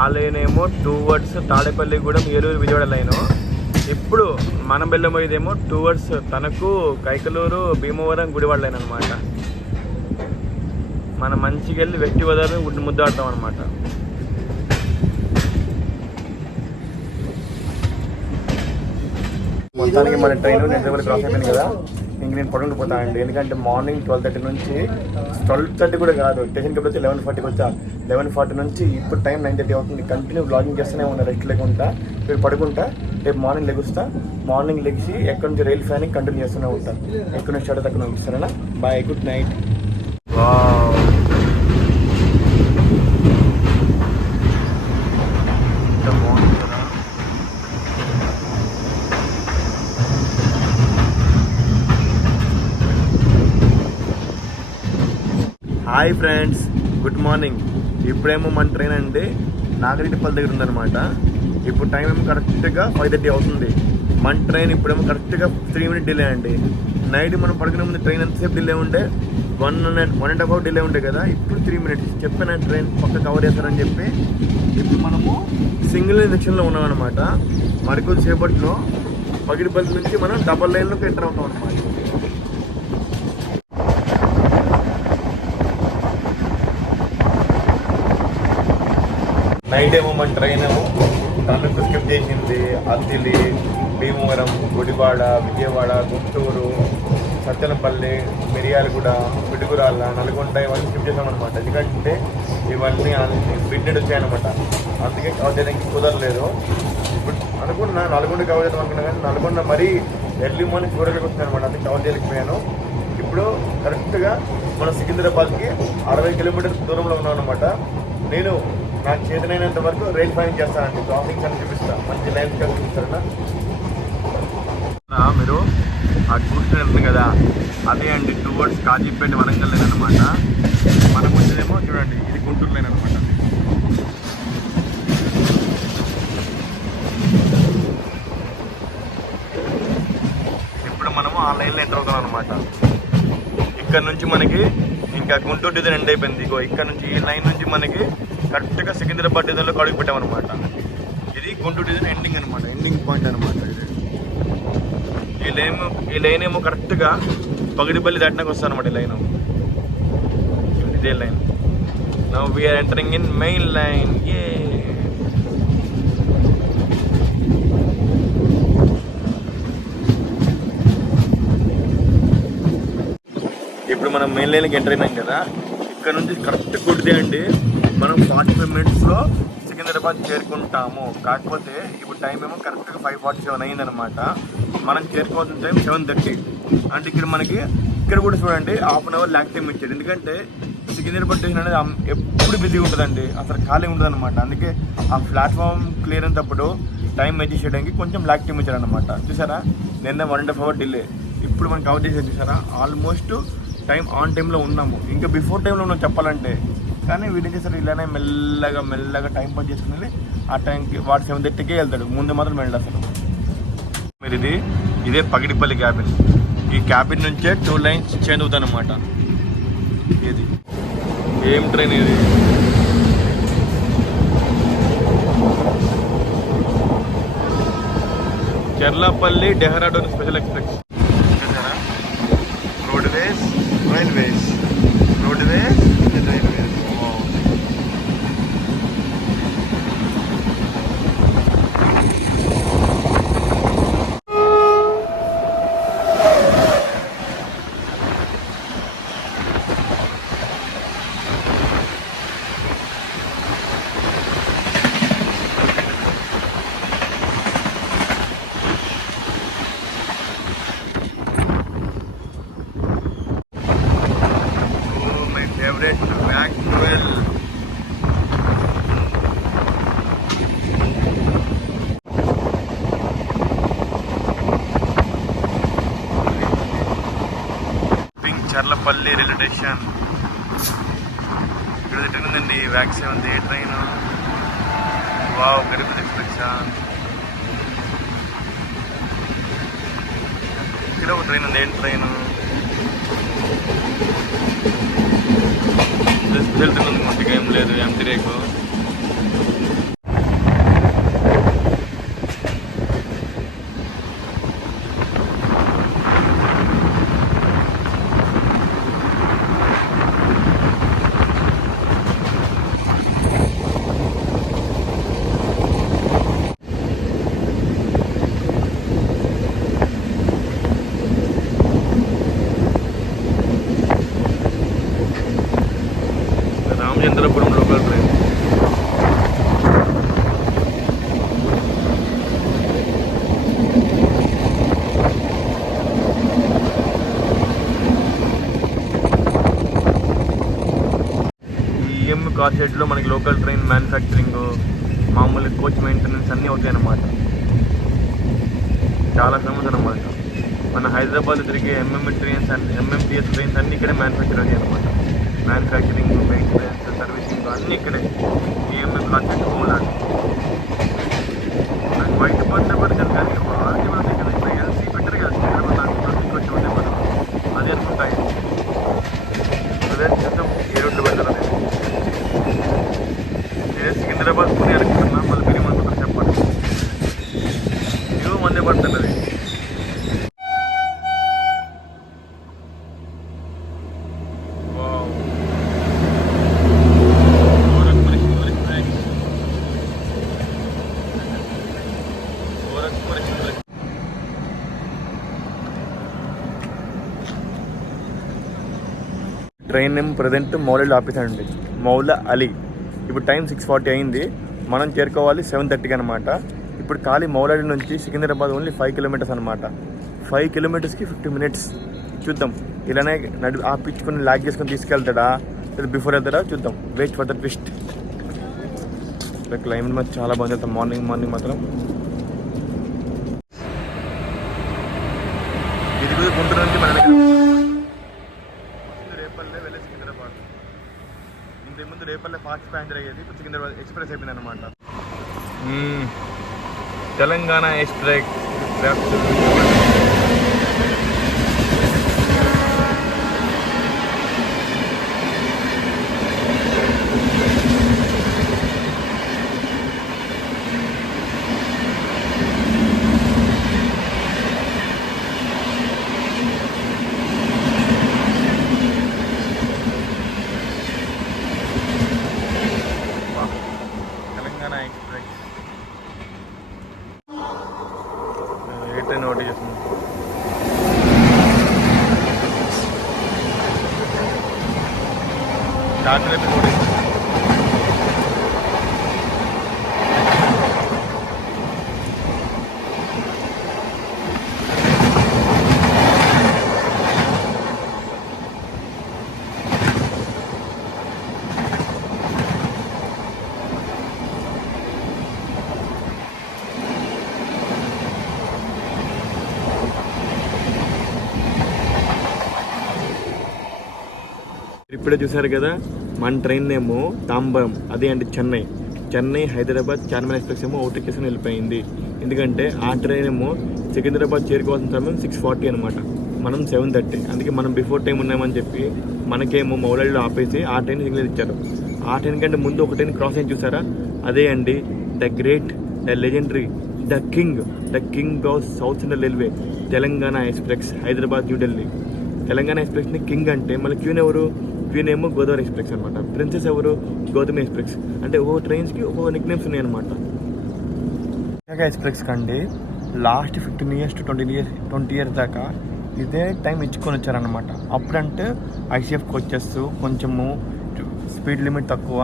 ఆ లైన్ ఏమో టువర్డ్స్ తాడేపల్లిగూడెం ఏలూరు విజయవాడ లైను. ఇప్పుడు మనం వెళ్ళబోయేదేమో టువర్డ్స్ తణుకు కైకలూరు భీమవరం గుడివాడ లైన్ అనమాట. మనం మంచిగా వెళ్ళి వెట్టి గోదావరి ముద్దాడతాం అనమాట. మొత్తానికి మన ట్రైన్ నిజామాబాద్ క్రాస్ అయిపోయింది కదా. ఇంక నేను పడుకుండిపోతానండి. ఎందుకంటే మార్నింగ్ 12:30 నుంచి 12:30 కూడా కాదు, స్టేషన్కి ఎప్పుడు వచ్చి 11:40కి వచ్చా. 11:40 నుంచి ఇప్పుడు టైం 9:30 అవుతుంది. కంటిన్యూ బ్లాగింగ్ చేస్తూనే ఉన్నా రెస్ట్ లేకుండా. ఇప్పుడు పడుకుంటా, రేపు మార్నింగ్ లెగుస్తా. మార్నింగ్ లెగిసి ఎక్కడి నుంచి రైల్ ఫ్యానింగ్ కంటిన్యూ చేస్తూనే ఉంటా. ఎక్కడి నుంచి స్టార్ట్ అక్కడ నుంచి. సరేనా? Bye, good night. Hi friends, good morning. ఇప్పుడేమో మన ట్రైన్ అండి నాగరికపల్లి దగ్గర ఉందన్నమాట. ఇప్పుడు టైం ఏమో కరెక్ట్గా 5:30 అవుతుంది. మన ట్రైన్ ఇప్పుడేమో కరెక్ట్గా 3 minutes డిలే అండి. నైట్ మనం పడుకునే ముందు ట్రైన్ ఎంతసేపు డిలే ఉంటే 1.5 hour డిలే ఉండే కదా. ఇప్పుడు 3 minutes చెప్పిన ట్రైన్ పక్క కవర్ చేస్తారని చెప్పి ఇప్పుడు మనము సింగిల్ సెక్షన్లో ఉన్నాం అనమాట. మరికొద్ది సేపట్లో పగిడిపల్లి నుంచి మనం డబల్ లైన్లోకి ఎంటర్ అవుతాం అనమాట. నైట్ ఏమో మన ట్రైన్ ఏమో తణుకు స్కిప్ చేసింది. అత్తిలి, భీమవరం, గుడివాడ, విజయవాడ, గుంటూరు, సత్తెనపల్లి, మిర్యాలగూడ, పిడుగురాళ్ళ, నల్గొండ ఇవన్నీ స్కిప్ చేసామన్నమాట. ఎందుకంటే ఇవన్నీ బిడ్డెడ్ వచ్చాయన్నమాట. అందుకే కవర్ చేయడానికి కుదరలేదు. ఇప్పుడు అనుకున్నా నల్గొండ కవర్ చేద్దాం అనుకున్నా, కానీ నల్గొండ మరీ ఎర్లీ మార్నింగ్ చూడడానికి వచ్చింది అనమాట. అందుకే కవర్ చేయలేకపోయాను. ఇప్పుడు కరెక్ట్గా మన సికింద్రాబాద్కి 60 kilometers దూరంలో ఉన్నాం అనమాట. నేను నాకు చేతనైనంత వరకు రైల్ ఫైనింగ్ చేస్తానండి. క్రాసింగ్స్ అని చూపిస్తాను, మంచి లైన్స్ కలిసి చూపిస్తారన్నా. మీరు ఆ చూస్తున్నారు కదా, అదే అండి టువర్డ్స్ కాజీపేట వరంగల్ లైన్ అనమాట. మనకు వచ్చేదేమో చూడండి, ఇది గుంటూరు లైన్ అనమాట. ఇప్పుడు మనము ఆ లైన్లో ఎంటర్ అవుతాం అనమాట. ఇక్కడ నుంచి మనకి ఇంకా గుంటూరు డిజైన్ ఎండ్ అయిపోయింది. ఇగో ఇక్కడ నుంచి ఈ లైన్ నుంచి మనకి కరెక్ట్గా సికింద్రాబాద్ డిజైన్లో అడుగు పెట్టామన్నమాట. ఇది గుంటూరు డిజైన్ ఎండింగ్ అనమాట, ఎండింగ్ పాయింట్ అనమాట. ఈ లైన్ ఏమో కరెక్ట్గా పగిడిపల్లి దాటినాక వస్తుంది అనమాట. ఈ లైన్ ఇదే line. Now we're entering in main line. ఇప్పుడు మనం మెయిన్ లైన్కి ఎంటర్ అయినాం కదా. ఇక్కడ నుంచి కరెక్ట్ కుడితే అండి మనం 45 minutesలో సికింద్రాబాద్ చేరుకుంటాము. కాకపోతే ఇప్పుడు టైం ఏమో కరెక్ట్గా 5:47 అయిందనమాట. మనం చేరుకోవాల్సిన టైం 7:30. అంటే ఇక్కడ కూడా చూడండి 1/2 hour ల్యాక్ టైం ఇచ్చాడు. ఎందుకంటే సికింద్రాబాద్ స్టేషన్ అనేది ఎప్పుడు బిజీగా ఉంటుందండి, అసలు ఖాళీ ఉంటుంది అనమాట. అందుకే ఆ ప్లాట్ఫామ్ క్లియర్ అయినప్పుడు టైం అడ్జస్ట్ చేయడానికి కొంచెం ల్యాక్ టైం ఇచ్చాడు అనమాట. చూసారా, నిన్న 1.5 hour డిలే. ఇప్పుడు మనం కవర్ చేసేది చూసారా, ఆల్మోస్ట్ టైం ఆన్ టైంలో ఉన్నాము. ఇంకా బిఫోర్ టైంలో ఉన్నాం చెప్పాలంటే. కానీ వీడియో చేస్తారు ఇలానే మెల్లగా టైం పాస్ చేసుకుని ఆ టైంకి వాడు 7:30కే వెళ్తాడు. ముందు మాత్రం వెళ్ళదు అసలు. మీరు ఇదే పగిడిపల్లి క్యాబిన్. ఈ క్యాబిన్ నుంచే 2 lines చేంజ్ అవుతాయి అన్నమాట. ఇది ఏం ట్రైన్ ఇది? Cherlapalli Dehradun special express. Roadways railways. Cherlapalli railway station. ఇక్కడ తిట్టిందండి వ్యాక్సిన్ ఉంది ట్రైన్. Wow, Garib express. ఇక్కడ ఒక ట్రైన్ ఉంది. ఏం ట్రైన్ వెళ్తుంది? మొత్తం ఏం లేదు, ఎంటీ రేకు. Ramachandrapuram local train. ఈఎం కార్షెడ్లో మనకి లోకల్ ట్రైన్ మ్యానుఫ్యాక్చరింగ్, మామూలు కోచ్ మెయింటెనెన్స్ అన్నీ అవుతాయి అన్నమాట. చాలా ఫేమస్ అన్నమాట. మన హైదరాబాద్లో తిరిగే ఎంఎంటీఎస్ ట్రైన్స్ అన్నీ ఇక్కడే మ్యానుఫ్యాక్చర్ అయ్యాయి అన్నమాట. మ్యానుఫ్యాక్చరింగ్, మెయింటెనెన్స్, సర్వీసింగ్ అన్నీ ఇక్కడే. EMM concept homeland. నాకు బయట పడిన పడుతుంది కానీ వాళ్ళకి మనకి ఇక్కడ ఇప్పుడు ఎల్సీ బెటర్ కదా. తీసుకొచ్చి ఉండే మనం అదే అనుకుంటాయి. అదే చూద్దాం ఏ రోడ్లు పెడతారు అనేది. నేను సికింద్రాబాద్ పుణ్య అనుకుంటున్నా, మళ్ళీ మీరు అనుకుంటారు చెప్పండి. ఇవో మందే పడుతున్నది. ట్రైన్ నేమ్ ప్రజెంట్ మౌలాలో ఆపేసానండి, మౌలా అలీ. ఇప్పుడు టైం 6:40 అయింది. మనం చేరుకోవాలి 7:30కి అనమాట. ఇప్పుడు ఖాళీ మౌలాలి నుంచి సికింద్రాబాద్ ఓన్లీ 5 కిలోమీటర్స్ అనమాట. 5 కిలోమీటర్స్కి 50 మినిట్స్. చూద్దాం ఇలానే ఆపించుకొని లాగ్ చేసుకొని తీసుకెళ్తాడా లేదా బిఫోర్ వెళ్తాడా చూద్దాం. Wait for the twist. Climate మాత్రం చాలా బాగుంది. వెళ్తాం మార్నింగ్ మాత్రం. ఇది కూడా గుంటూరు నుంచి మన ముందు రేపల్లె ఫాస్ట్ ప్యాసింజర్ అయ్యేది. ఇప్పుడు సికింద్రాబాద్ ఎక్స్ప్రెస్ అయిపోయింది అనమాట. తెలంగాణ ఎక్స్ప్రెస్. నోటి చేస్తుంది. డాక్టర్ అయితే నోటి ఇప్పుడే చూసారు కదా మన ట్రైన్ ఏమో తాంబరం, అదే అంటే చెన్నై హైదరాబాద్ చార్మినార్ ఎక్స్ప్రెస్ ఏమో అవుట్ చేసుకుని వెళ్ళిపోయింది. ఎందుకంటే ఆ ట్రైన్ ఏమో సికింద్రాబాద్ చేరుకోవాల్సిన సమయం 6:40 అనమాట. మనం 7:30. అందుకే మనం బిఫోర్ టైం ఉన్నామని చెప్పి మనకేమో మౌలాలిలో ఆపేసి ఆ ట్రైన్ సిగ్నల్ ఇచ్చారు. ఆ ట్రైన్ కంటే ముందు ఒక ట్రైన్ క్రాస్ అయింది చూసారా, అదే అండి the great, the legendary, the king of south central railway, Telangana express, Hyderabad New Delhi. Telangana ఎక్స్ప్రెస్ని కింగ్ అంటే మళ్ళీ క్వీన్ ఎవరు? క్వీన్ ఏమో గోదావరి ఎక్స్ప్రెస్ అనమాట. ప్రిన్సెస్ ఎవరు? గౌతమి ఎక్స్ప్రెస్. అంటే ఒక్కొక్క ట్రైన్స్కి ఒక్కొక్క నిక్ నేమ్స్ ఉన్నాయి అనమాట. విశాఖ ఎక్స్ప్రెస్ కండి లాస్ట్ 15 years to 20 years దాకా ఇదే టైం ఇచ్చుకొని వచ్చారనమాట. అప్పుడంటే ఐసీఎఫ్ కోచెస్ కొంచెము స్పీడ్ లిమిట్ తక్కువ,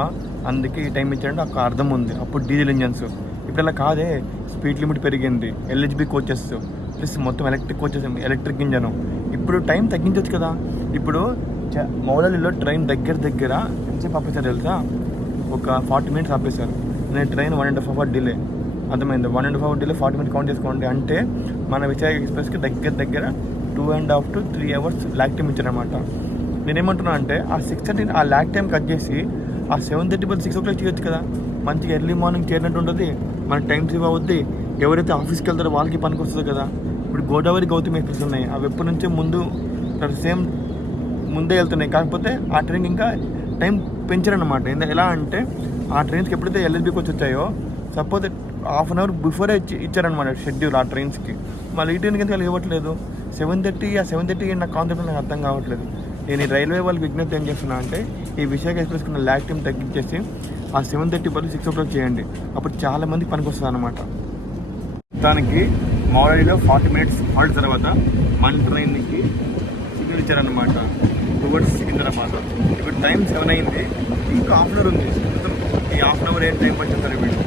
అందుకే ఈ టైం ఇచ్చారంటే ఒక అర్థం ఉంది. అప్పుడు డీజిల్ ఇంజన్స్. ఇప్పుడు అలా కాదే, స్పీడ్ లిమిట్ పెరిగింది, ఎల్హెచ్బి కోచెస్ ప్లస్ మొత్తం ఎలక్ట్రిక్ కోచెస్, ఎలక్ట్రిక్ ఇంజను. ఇప్పుడు టైం తగ్గించవచ్చు కదా. ఇప్పుడు మౌలాలిలో ట్రైన్ దగ్గర ఎంతసేపు ఆపేశారు తెలుసా? ఒక 40 minutes ఆపేశారు. నేను ట్రైన్ 1.5 hour డిలే. అర్థమైంది? 1.5 hour డిలే 40 minutes కౌంట్ చేసుకోండి. అంటే మన విశాఖ ఎక్స్ప్రెస్కి దగ్గర 2.5 to 3 hours ల్యాక్ టైం ఇచ్చారనమాట. నేనేమంటున్నా అంటే ఆ 6:30 ఆ ల్యాక్ టైం కట్ చేసి ఆ 7:30 బదులు 6 o'clock చేయొచ్చు కదా. మంచిగా ఎర్లీ మార్నింగ్ చేరినట్టు ఉంటుంది, మన టైం సేవ్ అవుద్ది, ఎవరైతే ఆఫీస్కి వెళ్తారో వాళ్ళకి పనికి వస్తుంది కదా. ఇప్పుడు గోదావరి గౌతమి ఎక్స్ప్రెస్ ఉన్నాయి, అవి ఎప్పటి నుంచే సేమ్ ముందే వెళ్తున్నాయి. కాకపోతే ఆ ట్రైన్ ఇంకా టైం పెంచారనమాట. ఎలా అంటే ఆ ట్రైన్స్కి ఎప్పుడైతే ఎల్ఎల్బికి వచ్చాయో సపోజ్ హాఫ్ అన్ అవర్ బిఫోరే ఇచ్చారనమాట షెడ్యూల్ ఆ ట్రైన్స్కి. మళ్ళీ ఈ ట్రైన్కి ఎందుకు ఇవ్వట్లేదు? 7:30 నా కాన్సెప్ట్ నాకు అర్థం కావట్లేదు. నేను ఈ రైల్వే వాళ్ళకి విజ్ఞప్తి ఏం చేస్తున్నా అంటే ఈ విశాఖ ఎక్స్ప్రెస్కి ఉన్న ల్యాక్ టైం తగ్గించేసి ఆ 7:30 బదులు 6 o'clock చేయండి. అప్పుడు చాలా మందికి పనికి వస్తుంది అనమాట. దానికి మౌరడిలో 40 minutes హాల్ట్ తర్వాత మన ట్రైన్కి సిగ్నల్ ఇచ్చారనమాట టువర్డ్స్ సికింద్రాబాద్. ఇప్పుడు టైం 7 అయింది, ఇంకా హాఫ్ అన్ అవర్ ఉంది. ఈ హాఫ్ అన్ అవర్ ఏం టైం పట్టింది వీళ్ళు.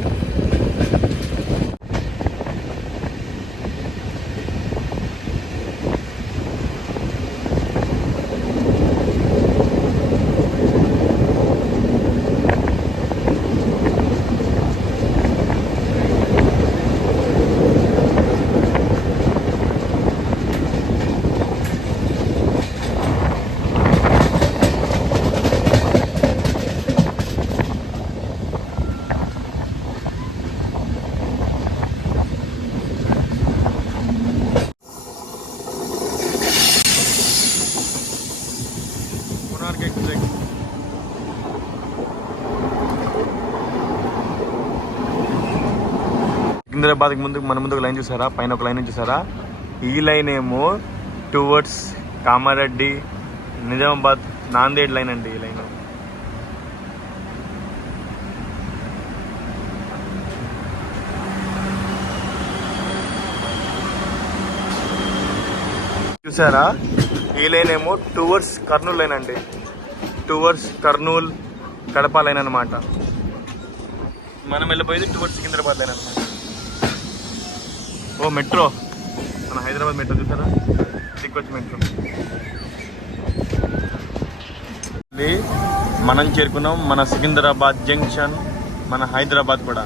సికింద్రాబాద్కి మన ముందు లైన్ చూసారా, పైన ఒక లైన్ చూసారా? ఈ లైన్ ఏమో టువర్డ్స్ కామారెడ్డి, నిజామాబాద్, నాందేడ్ లైన్ అండి. ఈ లైన్ చూసారా? ఈ లైన్ ఏమో టువర్డ్స్ కర్నూలు లైన్ అండి, టువర్డ్స్ కర్నూలు కడప లైన్ అనమాట. మనం వెళ్ళిపోయేది టువర్డ్స్ సికింద్రాబాద్ లైన్ అనమాట. ఓ మెట్రో, మన హైదరాబాద్ మెట్రో చూసారా? దిక్కొచ్చి మెట్రో. ఇది మనం చేరుకున్నాం మన సికింద్రాబాద్ జంక్షన్, మన హైదరాబాద్ కూడా.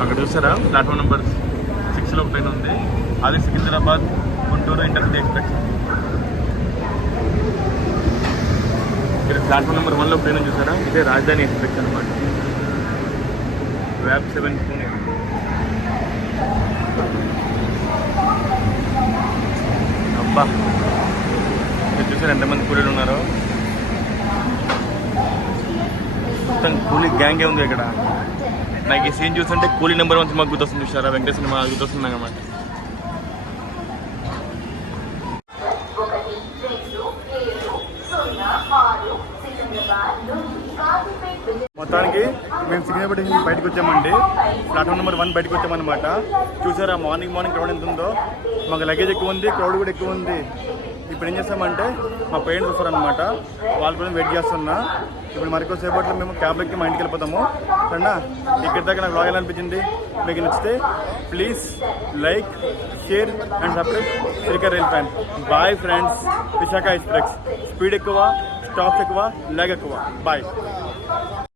అక్కడ చూసారా ప్లాట్ఫామ్ నెంబర్ 6లో ఒక ట్రైన్ ఉంది, అది సికింద్రాబాద్ గుంటూరు ఇంటర్సిటీ ఎక్స్ప్రెస్. ఇక్కడ ప్లాట్ఫామ్ నెంబర్ 1లో ట్రైన్ చూసారా? ఇదే రాజధాని ఎక్స్ప్రెస్ అనమాట. వ్యాప్ 7 పూణే. అబ్బా, ఇక్కడ చూసారు ఎంతమంది కూలీలు ఉన్నారో. మొత్తం కూలీ గ్యాంగే ఉంది ఇక్కడ. నాకు ఈ సీన్ చూస్తుంటే కూలీ నెంబర్ 1 సినిమా గుర్తొస్తుంది చూసారా? వెంకటేశ్వర సినిమా గుర్తొస్తుంది అన్నమాట. మొత్తానికి మేము సికింద్రాబాద్ నుంచి బయటకు వచ్చామండి. ప్లాట్ఫామ్ నెంబర్ 1 బయటకు వచ్చామన్నమాట. చూసారా మార్నింగ్ క్రౌడ్ ఎంత ఉందో. మాకు లగేజ్ ఎక్కువ ఉంది, క్రౌడ్ కూడా ఎక్కువ ఉంది. ఇప్పుడు ఏం చేస్తామంటే మా పేరెంట్స్ వస్తారనమాట, వాళ్ళు కూడా వెయిట్ చేస్తున్నా. ఇప్పుడు మరికొద్దిసేపట్లో మేము క్యాబ్ ఎక్కి మా ఇంటికి వెళ్ళిపోతాము. సరేనా? ఇక్కడి దాకా నాకు రాయల్ అనిపించింది. మీకు నచ్చితే please like, share and subscribe Srikar rail fan. Bye friends. Visakha express speed ఎక్కువ, స్టాప్స్ ఎక్కువ, లాగ్ ఎక్కువ. బాయ్.